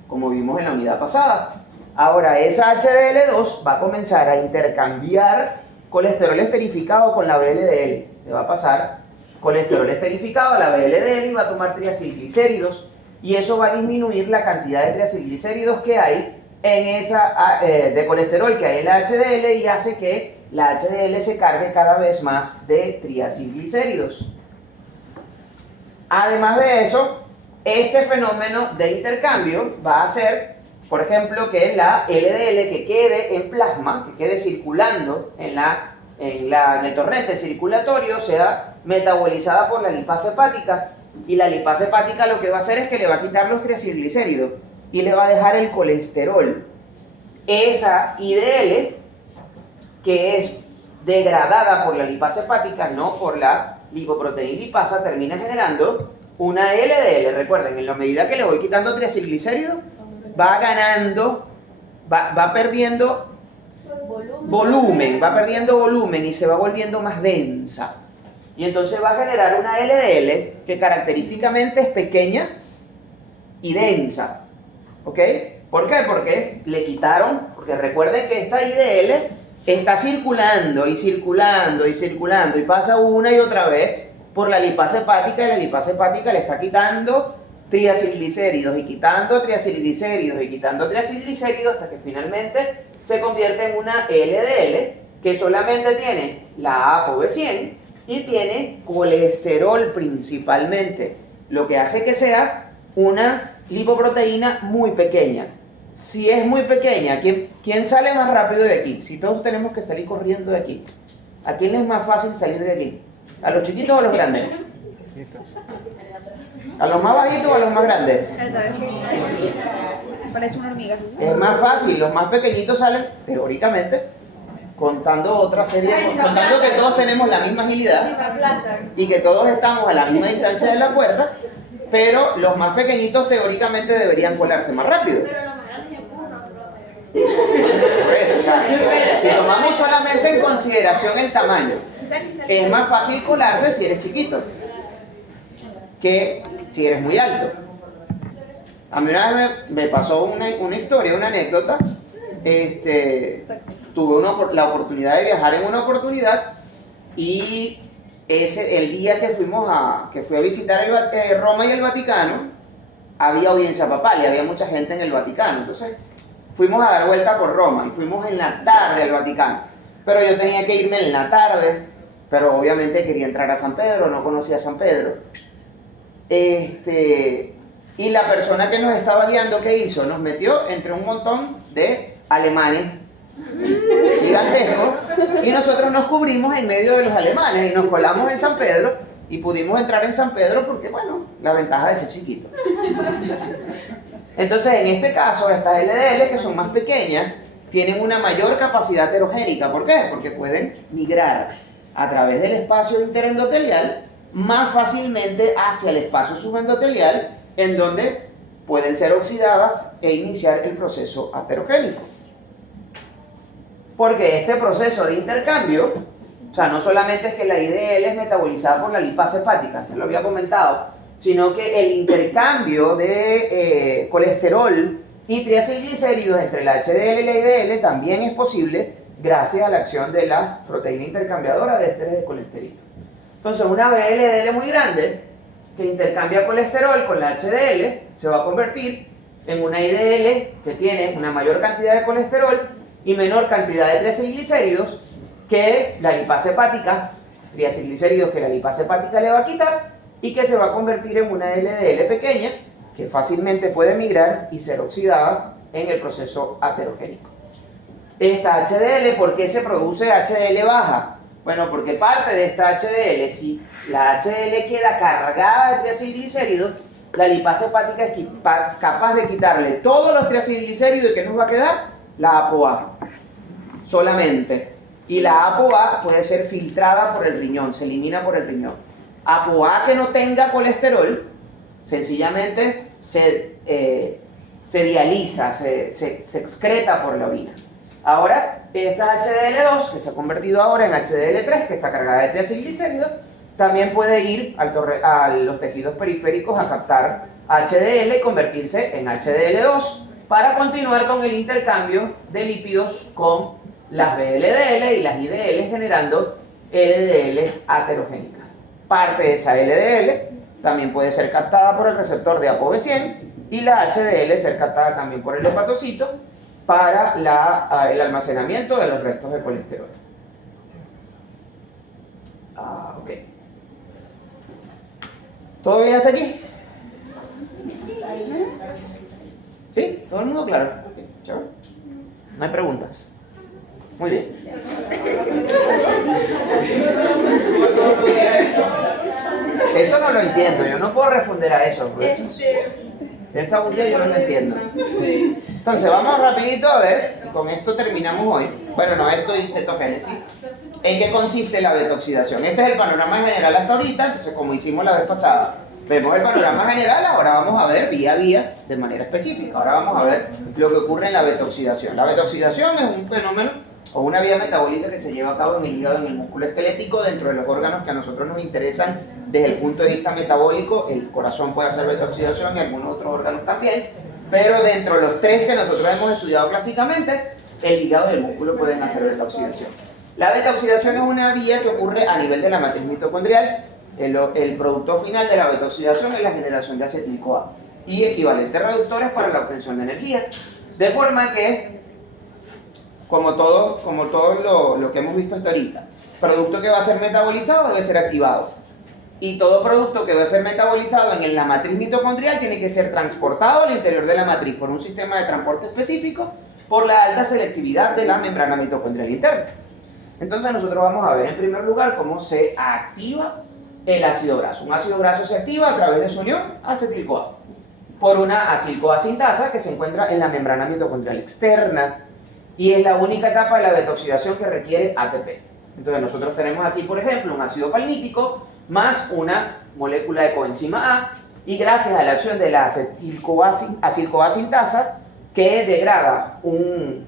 como vimos en la unidad pasada. Ahora, esa HDL2 va a comenzar a intercambiar colesterol esterificado con la VLDL. Se va a pasar colesterol esterificado a la VLDL y va a tomar triacilglicéridos. Y eso va a disminuir la cantidad de triacilglicéridos que hay en esa de colesterol que hay en la HDL y hace que la HDL se cargue cada vez más de triacilglicéridos. Además de eso, este fenómeno de intercambio va a hacer, por ejemplo, que la LDL que quede en plasma, que quede circulando en el torrente circulatorio, sea metabolizada por la lipasa hepática. Y la lipasa hepática lo que va a hacer es que le va a quitar los triacilglicéridos y le va a dejar el colesterol. Esa IDL, que es degradada por la lipasa hepática, no por la lipoproteína lipasa, termina generando una LDL. Recuerden, en la medida que le voy quitando triacilglicéridos, va ganando, va perdiendo volumen, va perdiendo volumen y se va volviendo más densa. Y entonces va a generar una LDL que característicamente es pequeña y densa. ¿Ok? ¿Por qué? Porque le quitaron, porque recuerden que esta IDL está circulando y circulando y circulando y pasa una y otra vez por la lipasa hepática, y la lipasa hepática le está quitando triacilglicéridos y quitando triacilglicéridos y quitando triacilglicéridos hasta que finalmente se convierte en una LDL que solamente tiene la ApoB100 y tiene colesterol principalmente, lo que hace que sea una lipoproteína muy pequeña. Si es muy pequeña, ¿quién sale más rápido de aquí? Si todos tenemos que salir corriendo de aquí, ¿a quién es más fácil salir de aquí? ¿A los chiquitos o a los grandes? ¿A los más bajitos o a los más grandes? Parece una hormiga. Es más fácil, los más pequeñitos salen, teóricamente, contando otra serie, contando que todos tenemos la misma Sí, agilidad me aplastan. y que todos estamos a la misma distancia de la puerta, pero los más pequeñitos teóricamente deberían colarse más rápido. Pero los más grandes empujan, profe. Por eso, o sea, si tomamos solamente en consideración el tamaño, es más fácil colarse si eres chiquito que si eres muy alto. A mí una vez me pasó una historia, una anécdota. Tuve la oportunidad de viajar en una oportunidad y el día que fui a visitar Roma y el Vaticano, había audiencia papal y había mucha gente en el Vaticano. Entonces fuimos a dar vuelta por Roma y fuimos en la tarde al Vaticano. Pero yo tenía que irme en la tarde, pero obviamente quería entrar a San Pedro, no conocía San Pedro. Y la persona que nos estaba guiando, ¿qué hizo? Nos metió entre un montón de alemanes gigantescos y nosotros nos cubrimos en medio de los alemanes y nos colamos en San Pedro y pudimos entrar en San Pedro porque, bueno, la ventaja de ser chiquito. Entonces, en este caso, estas LDL, que son más pequeñas, tienen una mayor capacidad heterogénica. ¿Por qué? Porque pueden migrar a través del espacio interendotelial más fácilmente hacia el espacio subendotelial, en donde pueden ser oxidadas e iniciar el proceso aterogénico. Porque este proceso de intercambio, o sea, no solamente es que la IDL es metabolizada por la lipasa hepática, ya lo había comentado, sino que el intercambio de colesterol y triacilglicéridos entre la HDL y la IDL también es posible gracias a la acción de la proteína intercambiadora de ésteres de colesterol. Entonces, una VLDL muy grande que intercambia colesterol con la HDL se va a convertir en una IDL que tiene una mayor cantidad de colesterol y menor cantidad de triacilglicéridos que la lipasa hepática, triacilglicéridos que la lipasa hepática le va a quitar, y que se va a convertir en una LDL pequeña que fácilmente puede migrar y ser oxidada en el proceso aterogénico. Esta HDL, ¿por qué se produce HDL baja? Bueno, porque parte de esta HDL, si la HDL queda cargada de triacilglicéridos, la lipasa hepática es capaz de quitarle todos los triacilglicéridos y ¿qué nos va a quedar? La ApoA, solamente. Y la ApoA puede ser filtrada por el riñón, se elimina por el riñón. ApoA que no tenga colesterol, sencillamente se dializa, se excreta por la orina. Ahora, esta HDL2, que se ha convertido ahora en HDL3, que está cargada de triacilglicéridos, también puede ir a los tejidos periféricos a captar HDL y convertirse en HDL2 para continuar con el intercambio de lípidos con las VLDL y las IDL, generando LDL aterogénicas. Parte de esa LDL también puede ser captada por el receptor de ApoB100 y la HDL ser captada también por el hepatocito para el almacenamiento de los restos de colesterol. Ok. ¿Todo bien hasta aquí? ¿Sí? ¿Todo el mundo claro? Ok, chévere. ¿No hay preguntas? Muy bien. Eso no lo entiendo, yo no puedo responder a eso. Pues. Esa bulla yo no la entiendo. Entonces vamos rapidito a ver, y con esto terminamos hoy. Bueno, no, esto es cetogénesis. ¿En qué consiste la beta-oxidación? Este es el panorama general hasta ahorita, entonces como hicimos la vez pasada, vemos el panorama general, ahora vamos a ver vía a vía de manera específica. Ahora vamos a ver lo que ocurre en la beta-oxidación. La beta-oxidación es un fenómeno o una vía metabólica que se lleva a cabo en el hígado, en el músculo esquelético, dentro de los órganos que a nosotros nos interesan desde el punto de vista metabólico. El corazón puede hacer beta-oxidación y algunos otros órganos también, pero dentro de los tres que nosotros hemos estudiado clásicamente, el hígado y el músculo pueden hacer beta-oxidación. La beta-oxidación es una vía que ocurre a nivel de la matriz mitocondrial. El producto final de la beta-oxidación es la generación de acetil-CoA y equivalentes reductores para la obtención de energía. De forma que, como todo lo que hemos visto hasta ahorita, producto que va a ser metabolizado debe ser activado. Y todo producto que va a ser metabolizado en la matriz mitocondrial tiene que ser transportado al interior de la matriz por un sistema de transporte específico por la alta selectividad de la membrana mitocondrial interna. Entonces nosotros vamos a ver en primer lugar cómo se activa el ácido graso. Un ácido graso se activa a través de su unión acetil-CoA por una acil-CoA sintasa que se encuentra en la membrana mitocondrial externa. y es la única etapa de la beta-oxidación que requiere ATP. Entonces nosotros tenemos aquí, por ejemplo, un ácido palmítico más una molécula de coenzima A, y gracias a la acción de la acilcoacintasa, que degrada un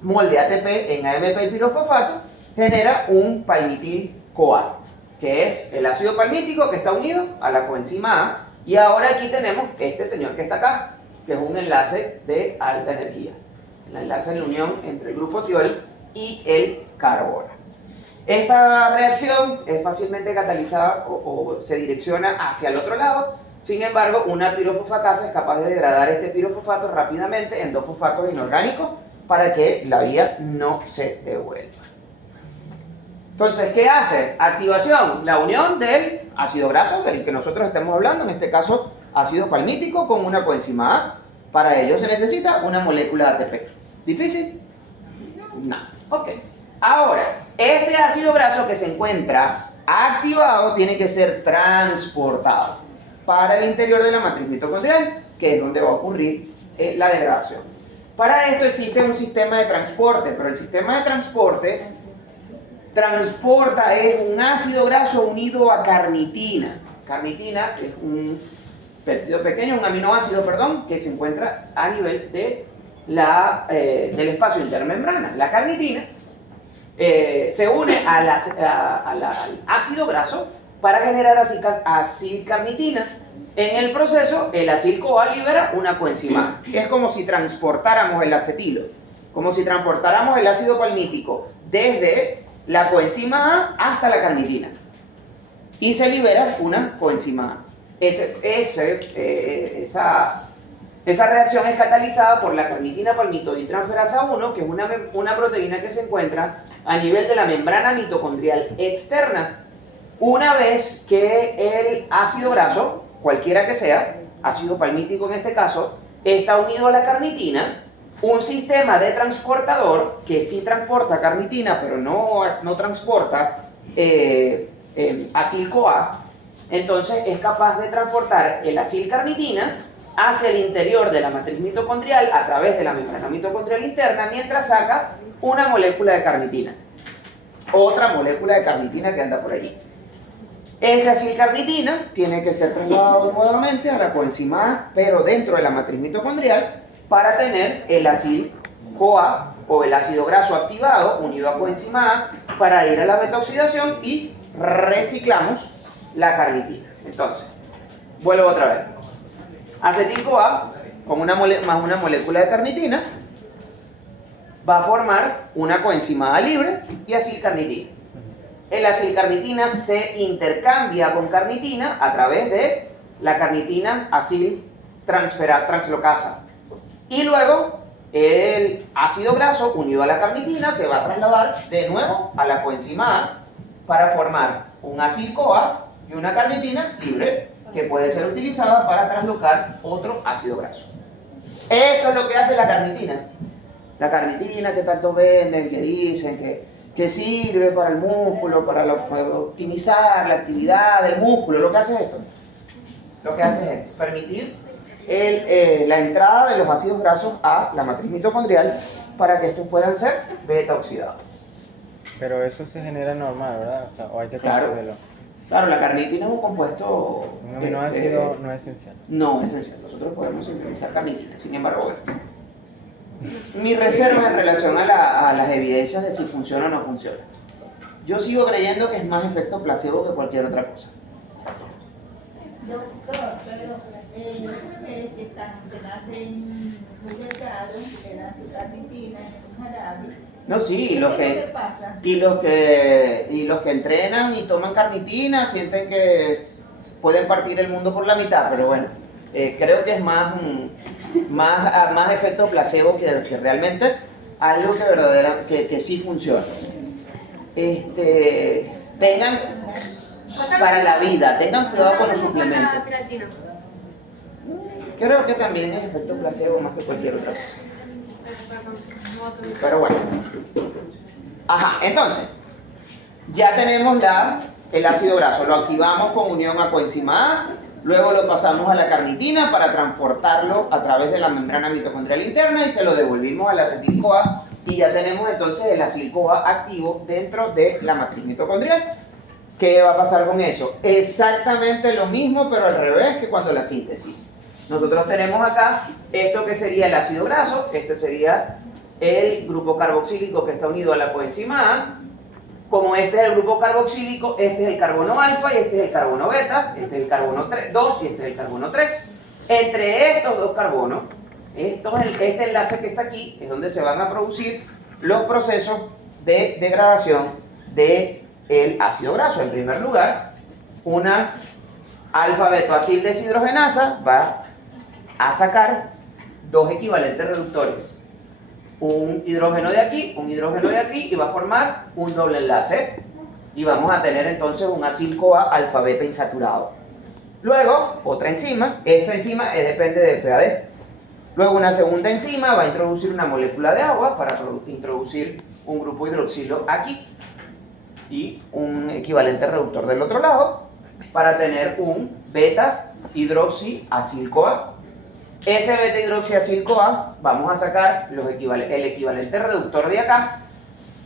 molde ATP en AMP y pirofosfato, genera un palmitil-CoA, que es el ácido palmítico que está unido a la coenzima A, y ahora aquí tenemos este señor que está acá, que es un enlace de alta energía. El enlace de la unión entre el grupo tiol y el carbono. Esta reacción es fácilmente catalizada o se direcciona hacia el otro lado. Sin embargo, una pirofosfatasa es capaz de degradar este pirofosfato rápidamente en dos fosfatos inorgánicos para que la vía no se devuelva. Entonces, ¿qué hace? Activación, la unión del ácido graso del que nosotros estamos hablando, en este caso ácido palmítico con una coenzima A. Para ello se necesita una molécula de ATP. ¿Difícil? No. Ok. Ahora, este ácido graso que se encuentra activado tiene que ser transportado para el interior de la matriz mitocondrial, que es donde va a ocurrir la degradación. Para esto existe un sistema de transporte, pero el sistema de transporte transporta un ácido graso unido a carnitina. Carnitina es un péptido pequeño, un aminoácido, perdón, que se encuentra a nivel de del espacio intermembrana. La carnitina se une al ácido graso para generar acilcarnitina. En el proceso, el acil-CoA libera una coenzima A. Es como si transportáramos el acetilo, como si transportáramos el ácido palmítico desde la coenzima A hasta la carnitina. Y se libera una coenzima A. Esa reacción es catalizada por la carnitina palmitodintransferasa 1, que es una proteína que se encuentra a nivel de la membrana mitocondrial externa. Una vez que el ácido graso, cualquiera que sea, ácido palmítico en este caso, está unido a la carnitina, un sistema de transportador que sí transporta carnitina, pero no transporta acil-CoA, entonces es capaz de transportar el acilcarnitina hacia el interior de la matriz mitocondrial a través de la membrana mitocondrial interna, mientras saca una molécula de carnitina. Otra molécula de carnitina que anda por allí. Esa acilcarnitina tiene que ser trasladado nuevamente a la coenzima A, pero dentro de la matriz mitocondrial, para tener el acil-CoA o el ácido graso activado unido a coenzima A para ir a la beta-oxidación y reciclamos la carnitina. Entonces, vuelvo otra vez. Acetil-CoA con más una molécula de carnitina va a formar una coenzima A libre y acilcarnitina. El acilcarnitina se intercambia con carnitina a través de la carnitina acil-translocasa. Y luego el ácido graso unido a la carnitina se va a trasladar de nuevo a la coenzima A para formar un acil-CoA y una carnitina libre que puede ser utilizada para traslocar otro ácido graso. Esto es lo que hace la carnitina. La carnitina que tanto venden, que dicen que sirve para el músculo, para optimizar la actividad del músculo. Lo que hace es esto. Lo que hace es permitir la entrada de los ácidos grasos a la matriz mitocondrial para que estos puedan ser beta oxidados. Pero eso se genera normal, ¿verdad? O sea, o hay que Claro. consumirlo. Claro, la carnitina es un compuesto... Un aminoácido no es esencial. No es esencial. Nosotros podemos sintetizar carnitina. Sin embargo, bueno, mi reserva en relación a las evidencias de si funciona o no funciona. Yo sigo creyendo que es más efecto placebo que cualquier otra cosa. Doctor, pero los bebés que nacen muy delgados, que nacen carnitina en un jarabe, No, sí, ¿qué es lo que pasa? y los que entrenan y toman carnitina sienten que pueden partir el mundo por la mitad, pero bueno, creo que es más efecto placebo que realmente algo que sí funciona. Tengan para la vida, tengan cuidado con los suplementos. Creo que también es efecto placebo más que cualquier otra cosa. Pero bueno. Ajá, entonces, ya tenemos el ácido graso, lo activamos con unión a coenzima A, luego lo pasamos a la carnitina para transportarlo a través de la membrana mitocondrial interna y se lo devolvimos al acetil-CoA y ya tenemos entonces el acil-CoA activo dentro de la matriz mitocondrial. ¿Qué va a pasar con eso? Exactamente lo mismo, pero al revés que cuando la síntesis. Nosotros tenemos acá esto que sería el ácido graso, este sería el grupo carboxílico que está unido a la coenzima A. Como este es el grupo carboxílico, este es el carbono alfa y este es el carbono beta, este es el carbono 2 y este es el carbono 3. Entre estos dos carbonos, este enlace que está aquí es donde se van a producir los procesos de degradación del ácido graso. En primer lugar, una alfa-betoacil deshidrogenasa va a sacar dos equivalentes reductores. Un hidrógeno de aquí, un hidrógeno de aquí, y va a formar un doble enlace. Y vamos a tener entonces un acil-CoA alfa-beta insaturado. Luego, otra enzima, esa enzima depende de FAD. Luego una segunda enzima va a introducir una molécula de agua para introducir un grupo hidroxilo aquí. Y un equivalente reductor del otro lado para tener un beta-hidroxiacil-CoA. Ese beta-hidroxiacil-CoA vamos a sacar el equivalente reductor de acá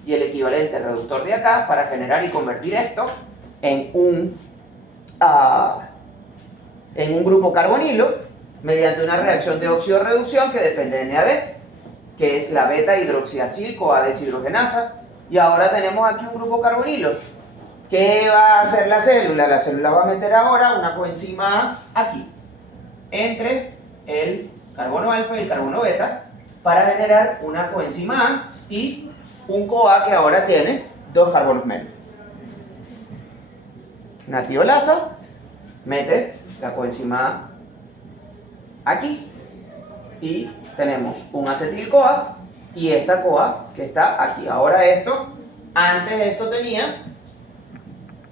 y el equivalente reductor de acá para generar y convertir esto en un grupo carbonilo mediante una reacción de óxido-reducción que depende de NAD, que es la beta-hidroxiacil-CoA deshidrogenasa. Y ahora tenemos aquí un grupo carbonilo. ¿Qué va a hacer la célula? La célula va a meter ahora una coenzima A aquí, entre el carbono alfa y el carbono beta, para generar una coenzima A y un CoA que ahora tiene dos carbonos menos. Una tiolasa mete la coenzima A aquí y tenemos un acetil-CoA y esta CoA que está aquí. Ahora antes esto tenía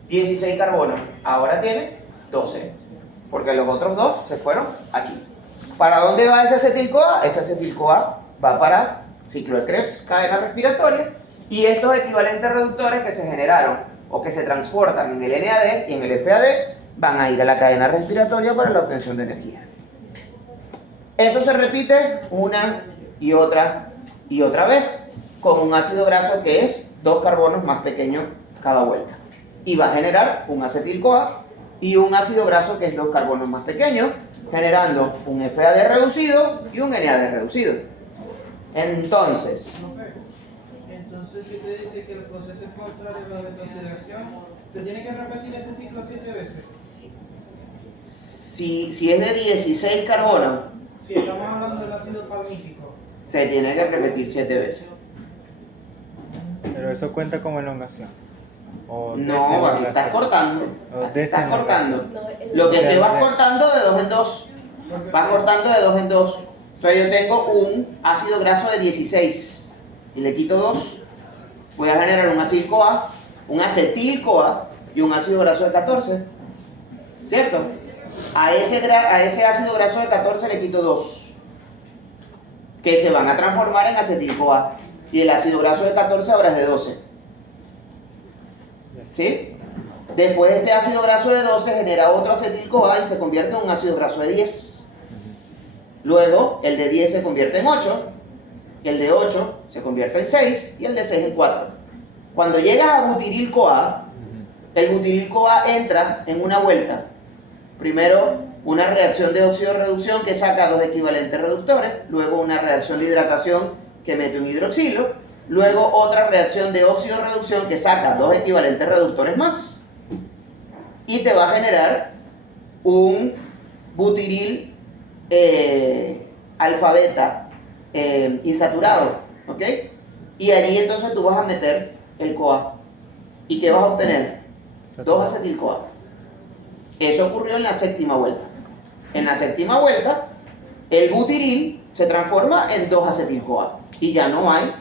16 carbonos, ahora tiene 12, porque los otros dos se fueron aquí. ¿Para dónde va ese acetil-CoA? Ese acetil-CoA va para ciclo de Krebs, cadena respiratoria, y estos equivalentes reductores que se generaron o que se transportan en el NAD y en el FAD van a ir a la cadena respiratoria para la obtención de energía. Eso se repite una y otra vez con un ácido graso que es 2 carbonos más pequeño cada vuelta. Y va a generar un acetil-CoA y un ácido graso que es 2 carbonos más pequeño, generando un FAD reducido y un NAD reducido. Entonces, si te dice que el proceso es contrario a la betoxidación, ¿se tiene que repetir ese ciclo 7 veces? si es de 16 carbonos, Si estamos hablando del ácido palmítico. se tiene que repetir 7 veces. Pero eso cuenta como elongación. O No, aquí estás cortando. O Aquí estás cortando. desenlace. Lo que te vas cortando de 2 en 2. Vas cortando de 2 en 2. Entonces yo tengo un ácido graso de 16. Si le quito 2, voy a generar un acil-CoA, un acetil-CoA y un ácido graso de 14. ¿Cierto? A ese ácido graso de 14 le quito 2. Que se van a transformar en acetil-CoA. Y el ácido graso de 14 ahora es de 12. ¿Sí? Después este ácido graso de 12 genera otro acetil-CoA y se convierte en un ácido graso de 10. Luego el de 10 se convierte en 8, el de 8 se convierte en 6 y el de 6 en 4. Cuando llegas a butiril-CoA, el butiril-CoA entra en una vuelta. Primero una reacción de óxido-reducción que saca 2 equivalentes reductores, luego una reacción de hidratación que mete un hidroxilo, luego otra reacción de óxido-reducción que saca 2 equivalentes reductores más y te va a generar un butiril alfa-beta insaturado, ¿ok? Y allí entonces tú vas a meter el CoA. ¿Y qué vas a obtener? 2 acetil-CoA. Eso ocurrió en la séptima vuelta. En la séptima vuelta, el butiril se transforma en 2 acetil-CoA y ya no hay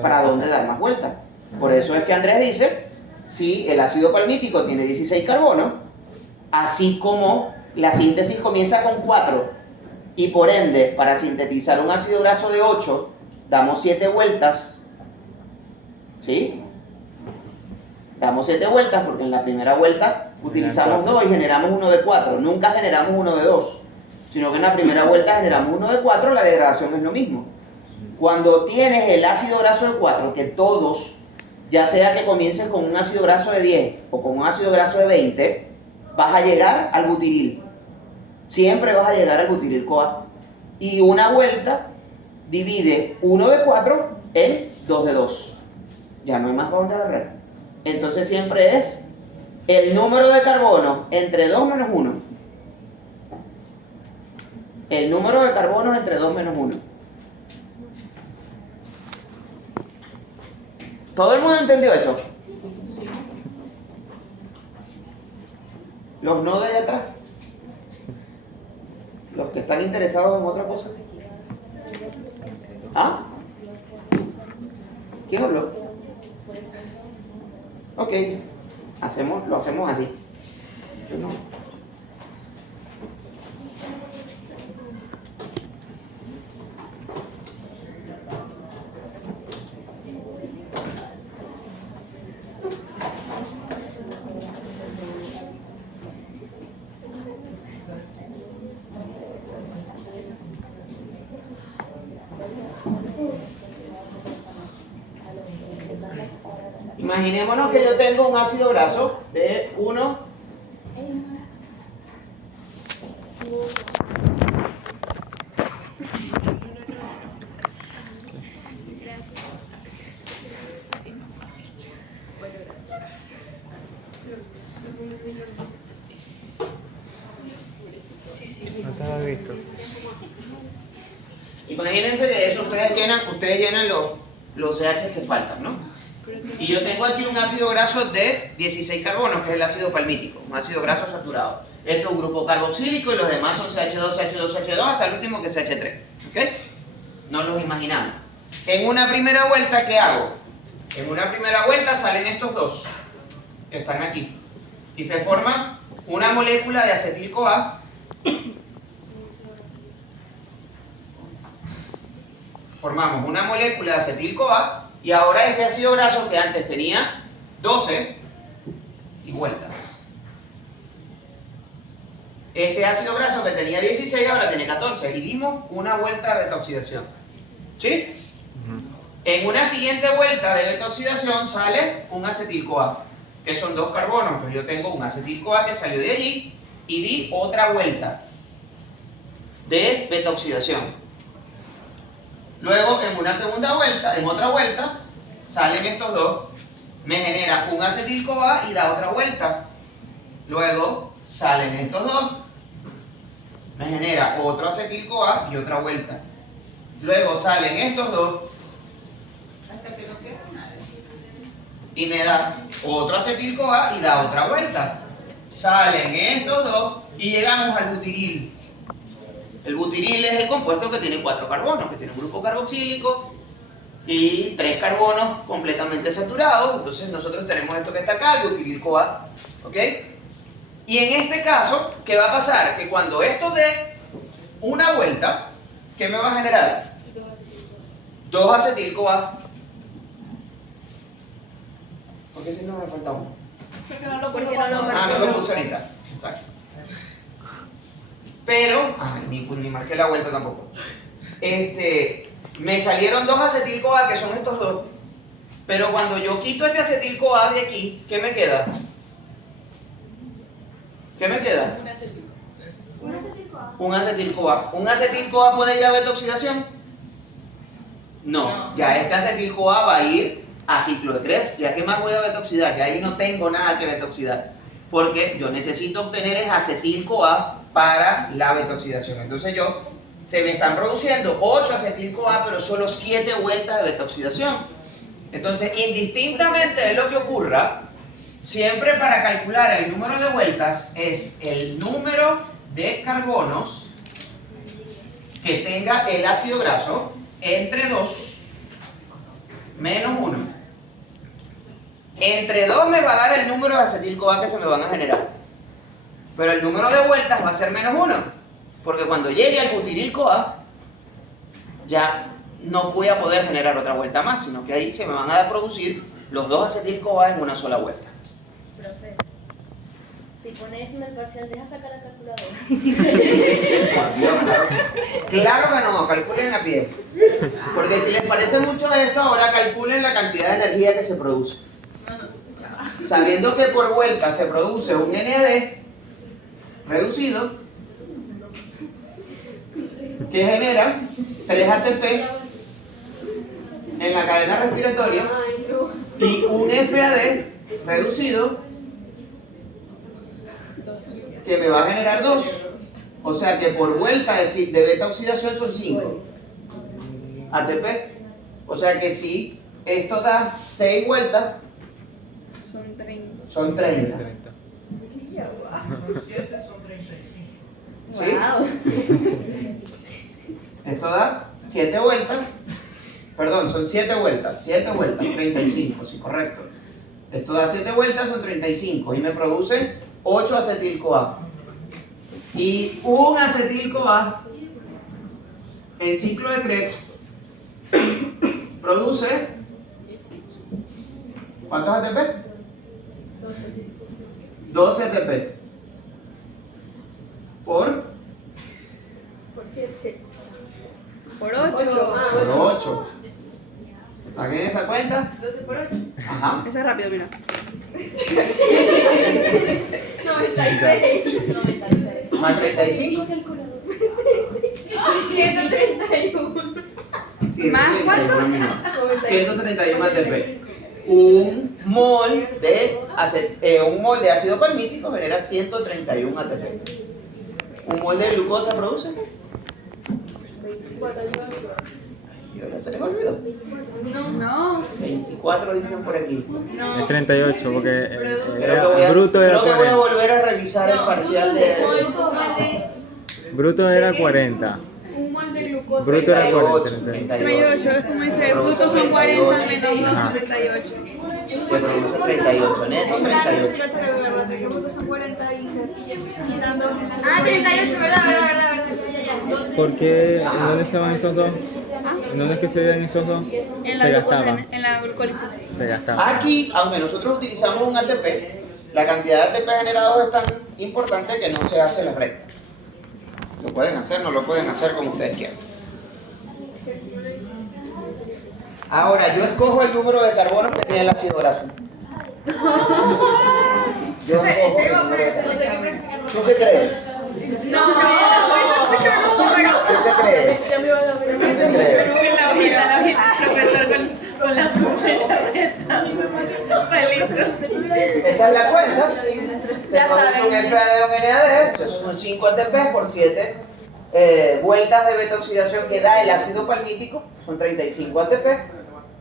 para dónde dar más vueltas. Por eso es que Andrés dice, si el ácido palmítico tiene 16 carbonos, así como la síntesis comienza con 4, y por ende, para sintetizar un ácido graso de 8, damos 7 vueltas, ¿sí? Damos 7 vueltas porque en la primera vuelta utilizamos 2 y generamos uno de 4. Nunca generamos uno de 2, sino que en la primera vuelta generamos uno de 4, la degradación es lo mismo. Cuando tienes el ácido graso de 4, que todos, ya sea que comiences con un ácido graso de 10 o con un ácido graso de 20, vas a llegar al butiril. Siempre vas a llegar al butiril-CoA. Y una vuelta divide 1 de 4 en 2 de 2. Ya no hay más para dónde agarrar. Entonces siempre es el número de carbono entre 2 menos 1. El número de carbonos entre 2 menos 1. ¿Todo el mundo entendió eso? Los no de allá atrás. Los que están interesados en otra cosa. ¿Ah? ¿Quién habló? Ok. Lo hacemos así. Imaginémonos que yo tengo un ácido graso de 1. No te lo he visto. Imagínense que eso ustedes llenan los CH que faltan, ¿no? Y yo tengo aquí un ácido graso de 16 carbonos, que es el ácido palmítico, un ácido graso saturado. Este es un grupo carboxílico y los demás son CH2, CH2, CH2, hasta el último que es CH3. ¿Ok? No los imaginamos. En una primera vuelta, ¿qué hago? En una primera vuelta salen estos dos, que están aquí. Y se forma una molécula de acetil-CoA. Formamos una molécula de acetil-CoA. Y ahora este ácido graso que antes tenía 12 y vueltas. Este ácido graso que tenía 16 ahora tiene 14 y dimos una vuelta de beta-oxidación. ¿Sí? En una siguiente vuelta de beta-oxidación sale un acetil-CoA, que son 2 carbonos. Pues yo tengo un acetil-CoA que salió de allí y di otra vuelta de beta-oxidación. Luego, en una segunda vuelta, en otra vuelta, salen estos dos, me genera un acetil-CoA y da otra vuelta. Luego, salen estos dos, me genera otro acetil-CoA y otra vuelta. Luego, salen estos dos, Hasta que no queda nada. y me da otro acetil-CoA y da otra vuelta. Salen estos dos y llegamos al butiril. El butiril es el compuesto que tiene 4 carbonos, que tiene un grupo carboxílico y 3 carbonos completamente saturados. Entonces nosotros tenemos esto que está acá, el butiril-CoA. ¿Ok? Y en este caso, ¿qué va a pasar? Que cuando esto dé una vuelta, ¿qué me va a generar? 2 acetil-CoA. ¿Por qué si no me falta uno? Porque no lo Porque no lo Ah, no lo puse ahorita. Exacto. Pero, ni marqué la vuelta tampoco. Me salieron 2 acetil-CoA, que son estos dos. Pero cuando yo quito este acetil-CoA de aquí, ¿qué me queda? ¿Qué me queda? ¿Un acetil-CoA? Un acetil-CoA. ¿Un acetil-CoA puede ir a beta-oxidación? No. Ya este acetil-CoA va a ir a ciclo de Krebs. ¿Ya qué más voy a beta-oxidar? Ya ahí no tengo nada que beta-oxidar. Porque yo necesito obtener es acetil-CoA para la beta-oxidación. Entonces se me están produciendo 8 acetil-CoA, pero solo 7 vueltas de beta-oxidación. Entonces, indistintamente de lo que ocurra, siempre para calcular el número de vueltas es el número de carbonos que tenga el ácido graso entre 2 menos 1. Entre 2 me va a dar el número de acetil-CoA que se me van a generar. Pero el número de vueltas va a ser menos 1. Porque cuando llegue al butiril-CoA, ya no voy a poder generar otra vuelta más, sino que ahí se me van a producir los 2 acetil-CoA en una sola vuelta. Profe, si pones eso en el parcial, deja sacar la calculadora. Por Dios, claro que no, calculen a pie. Porque si les parece mucho esto, ahora calculen la cantidad de energía que se produce. Sabiendo que por vuelta se produce un NAD reducido que genera 3 ATP en la cadena respiratoria y un FAD reducido que me va a generar 2. O sea que por vuelta de beta oxidación son 5 ATP. O sea que si esto da 6 vueltas, Son 30. son 30. Son 7, son 35. ¿Sí? Esto da 7 vueltas. Perdón, son 7 vueltas. 7 vueltas, 35, sí, correcto. Esto da 7 vueltas, son 35. Y me produce 8 acetil-CoA. Y un acetil-CoA en ciclo de Krebs produce ¿cuántos ATP? 12 ATP por 7. Por 8. por 8. Saquen esa cuenta. 12 por 8. Ajá. Eso es rápido, mira. 96. 96. Más 35. 131. ¿Más cuánto? 131 ATP. Un mol de ácido palmítico genera 131 ATP. Un mol de glucosa produce. Ya se les olvidó. No. 24 dicen por aquí. Es 38 porque bruto Creo era que voy a 40. volver a revisar el parcial de. Bruto era 40. Un mol de glucosa. Bruto era 40. 38, es como dice, el bruto son 40 menos 2, 38. Se produce 38, neto 38. Que bruto son 40 dice. Quitando. Ah, 38, verdad. Ya. ¿Por qué? ¿En dónde estaban esos dos? ¿En dónde es que se veían esos dos? En Se la gastaban. glucógena, en la glucólisis. Se gastaban. Aquí, aunque nosotros utilizamos un ATP, la cantidad de ATP generados es tan importante que no se hace la recta. Lo pueden hacer, no lo pueden hacer como ustedes quieran. Ahora, yo escojo el número de carbono que tiene el ácido graso. Yo escojo el número de carbono. ¿Tú qué crees? No, ¿Tú qué crees? ¿Tú qué crees? La hojita, el profesor con la suma y la resta. Esa es la cuenta. Se produce un FAD de un NAD, eso son 5 ATP por 7 vueltas de beta oxidación que da el ácido palmítico, son 35 ATP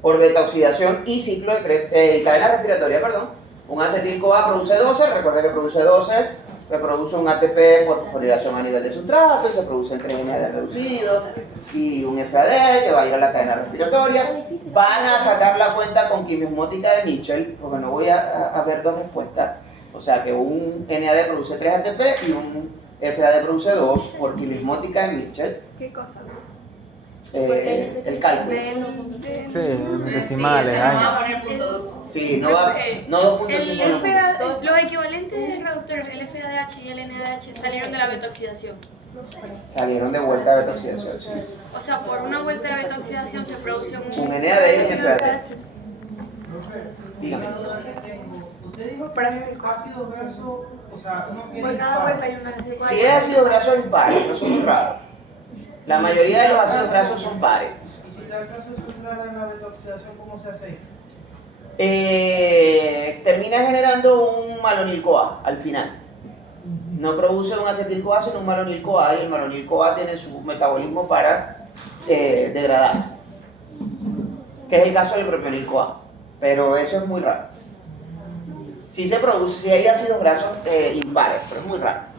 por beta oxidación y ciclo de cadena respiratoria, perdón. Un acetil-CoA produce 12, recuerda que produce 12, que produce un ATP por fosforilación a nivel de sustrato, y se producen 3 NAD reducidos y un FAD que va a ir a la cadena respiratoria. Van a sacar la cuenta con quimiosmótica de Mitchell, porque no voy a ver dos respuestas. O sea que un NAD produce 3 ATP y un FAD produce 2 por quimiosmótica de Mitchell. ¿Qué cosa? El cálculo. Sí, en decimales, años. Sí, no 2.5. Los equivalentes reductores, el FADH y el NADH, salieron de la beta-oxidación. Salieron de vuelta de beta oxidación. Sí. O sea, por una vuelta de beta-oxidación se produce Un NAD y un FAD. La duda que tengo, usted dijo que ácido graso, o sea, uno quiere Por cada vuelta hay una. Si es ácido graso impar, no son muy raros. La mayoría de los ácidos grasos son pares. Y si tal caso es clara en la beta-oxidación, ¿cómo se hace? Termina generando un malonil-CoA al final. No produce un acetil-CoA, sino un malonil-CoA, y el malonil-CoA tiene su metabolismo para degradarse, que es el caso del propionil-CoA, pero eso es muy raro. Sí se produce, sí hay ácidos grasos impares, pero es muy raro.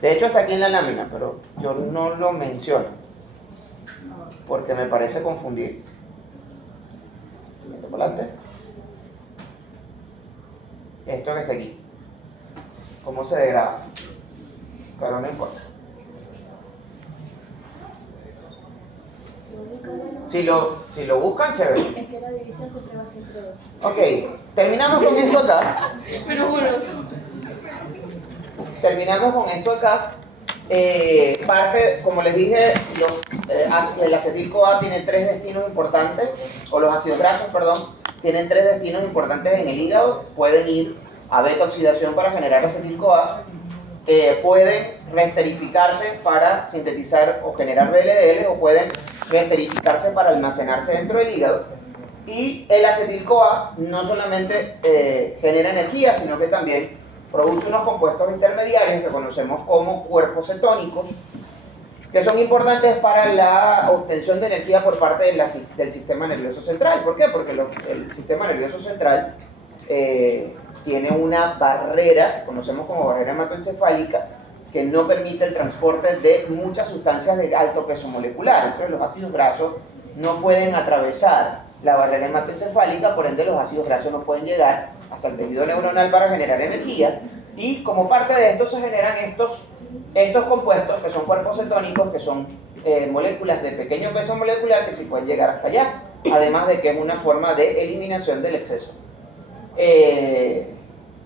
De hecho está aquí en la lámina, pero yo no lo menciono porque me parece confundir. Meto por adelante. Esto que está aquí, ¿cómo se degrada? Pero no importa. Si lo buscan, chévere. Es que la división siempre va a ser entre 2. Ok, terminamos con esto acá. Terminamos con esto acá. Como les dije, el acetil-CoA tiene tres destinos importantes, o los ácidos grasos, perdón, tienen tres destinos importantes en el hígado. Pueden ir a beta-oxidación para generar acetil-CoA, pueden reesterificarse para sintetizar o generar VLDL, o pueden reesterificarse para almacenarse dentro del hígado. Y el acetil-CoA no solamente genera energía, sino que también produce unos compuestos intermediarios que conocemos como cuerpos cetónicos, que son importantes para la obtención de energía por parte del sistema nervioso central. ¿Por qué? Porque el sistema nervioso central tiene una barrera, que conocemos como barrera hematoencefálica, que no permite el transporte de muchas sustancias de alto peso molecular. Entonces los ácidos grasos no pueden atravesar la barrera hematoencefálica, por ende los ácidos grasos no pueden llegar hasta el tejido neuronal para generar energía, y como parte de esto se generan estos compuestos que son cuerpos cetónicos, que son moléculas de pequeño peso molecular que sí pueden llegar hasta allá, además de que es una forma de eliminación del exceso.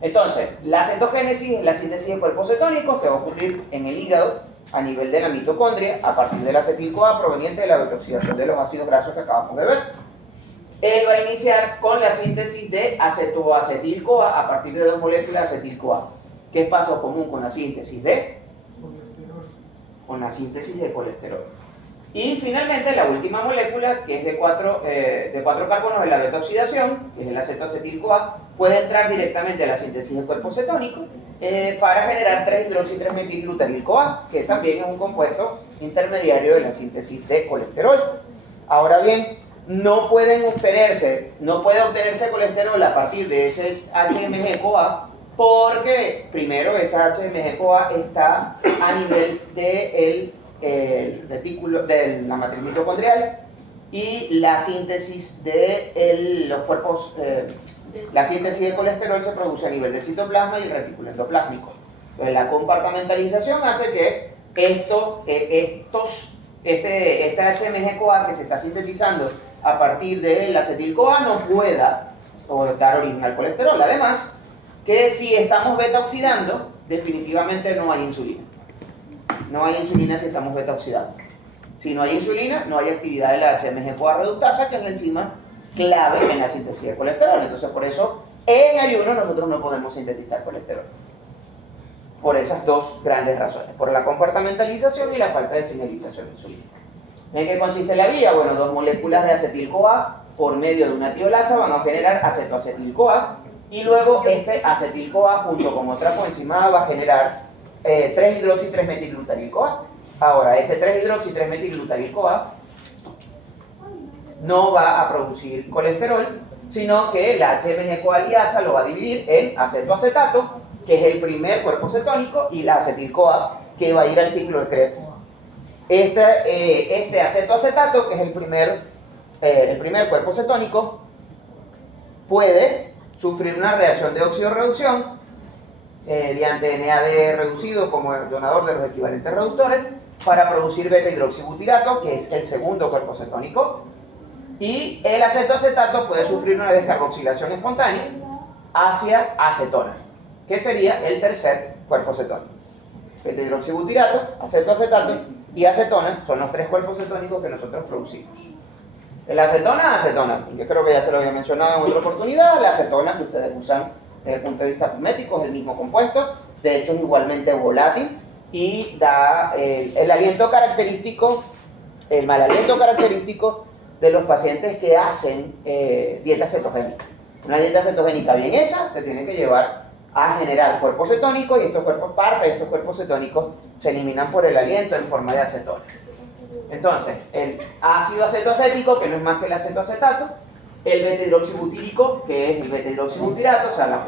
Entonces, la cetogénesis es la síntesis de cuerpos cetónicos que va a ocurrir en el hígado a nivel de la mitocondria a partir del acetil-CoA proveniente de la beta-oxidación de los ácidos grasos que acabamos de ver. Él va a iniciar con la síntesis de acetoacetil-CoA a partir de dos moléculas de acetil-CoA. ¿Qué es paso común con la síntesis de? Con la síntesis de colesterol. Y finalmente la última molécula, que es de cuatro carbonos de la beta-oxidación, que es el acetoacetil-CoA, puede entrar directamente a la síntesis de cuerpo cetónico para generar 3-hidroxi-3-metilglutaril-CoA, que también es un compuesto intermediario de la síntesis de colesterol. Ahora bien, no puede obtenerse colesterol a partir de ese HMG-CoA, porque primero esa HMG-CoA está a nivel del retículo de la matriz mitocondrial, y la síntesis de los cuerpos, la síntesis de colesterol se produce a nivel del citoplasma y el retículo endoplásmico. Entonces la compartimentalización hace que este HMG-CoA que se está sintetizando a partir del acetil-CoA no pueda dar origen al colesterol. Además, que si estamos beta-oxidando, definitivamente no hay insulina. No hay insulina si estamos beta-oxidando. Si no hay insulina, no hay actividad de la HMG-CoA reductasa, que es la enzima clave en la síntesis de colesterol. Entonces, por eso, en ayuno nosotros no podemos sintetizar colesterol. Por esas dos grandes razones. Por la compartimentalización y la falta de señalización insulínica. ¿En qué consiste la vía? Bueno, dos moléculas de acetil-CoA por medio de una tiolasa van a generar acetoacetil-CoA, y luego este acetil-CoA junto con otra coenzima va a generar 3-hidroxi-3-metilglutaril-CoA. Ahora, ese 3-hidroxi-3-metilglutaril-CoA no va a producir colesterol, sino que la HMG-CoA liasa lo va a dividir en acetoacetato, que es el primer cuerpo cetónico, y la acetil-CoA, que va a ir al ciclo de Krebs. Este acetoacetato, que es el primer cuerpo cetónico, puede sufrir una reacción de oxidorreducción mediante NAD reducido como el donador de los equivalentes reductores para producir beta-hidroxibutirato, que es el segundo cuerpo cetónico, y el acetoacetato puede sufrir una descarboxilación espontánea hacia acetona, que sería el tercer cuerpo cetónico. Beta-hidroxibutirato, acetoacetato y acetona son los tres cuerpos cetónicos que nosotros producimos. La acetona, yo creo que ya se lo había mencionado en otra oportunidad. La acetona que ustedes usan desde el punto de vista cosmético es el mismo compuesto, de hecho es igualmente volátil y da el aliento característico, el mal aliento característico de los pacientes que hacen dieta cetogénica. Una dieta cetogénica bien hecha te tiene que llevar a generar cuerpos cetónicos, y parte de estos cuerpos cetónicos se eliminan por el aliento en forma de acetona. Entonces, el ácido acetoacético, que no es más que el acetoacetato, el beta-hidroxibutírico, que es el beta-hidroxibutirato, o sea,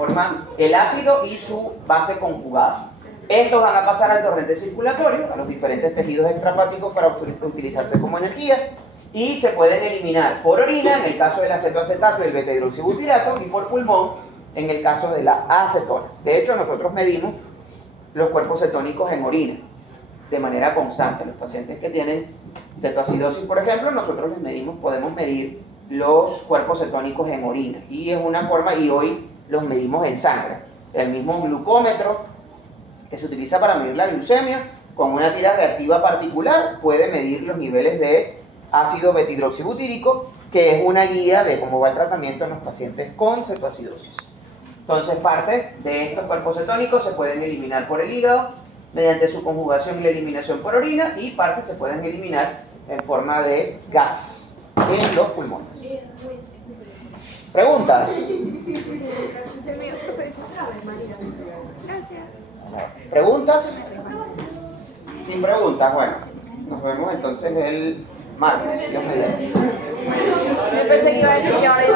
el ácido y su base conjugada. Estos van a pasar al torrente circulatorio, a los diferentes tejidos extrahepáticos para utilizarse como energía, y se pueden eliminar por orina, en el caso del acetoacetato y el beta-hidroxibutirato, y por pulmón, en el caso de la acetona. De hecho, nosotros medimos los cuerpos cetónicos en orina de manera constante. Los pacientes que tienen cetoacidosis, por ejemplo, nosotros podemos medir los cuerpos cetónicos en orina, y es una forma, y hoy los medimos en sangre. El mismo glucómetro que se utiliza para medir la glucemia, con una tira reactiva particular puede medir los niveles de ácido betihidroxibutírico, que es una guía de cómo va el tratamiento en los pacientes con cetoacidosis. Entonces, parte de estos cuerpos cetónicos se pueden eliminar por el hígado mediante su conjugación y la eliminación por orina, y parte se pueden eliminar en forma de gas en los pulmones. ¿Preguntas? ¿Preguntas? Sin preguntas, bueno. Nos vemos entonces el martes. Dios mediante. Yo pensé que iba a decir que ahora yo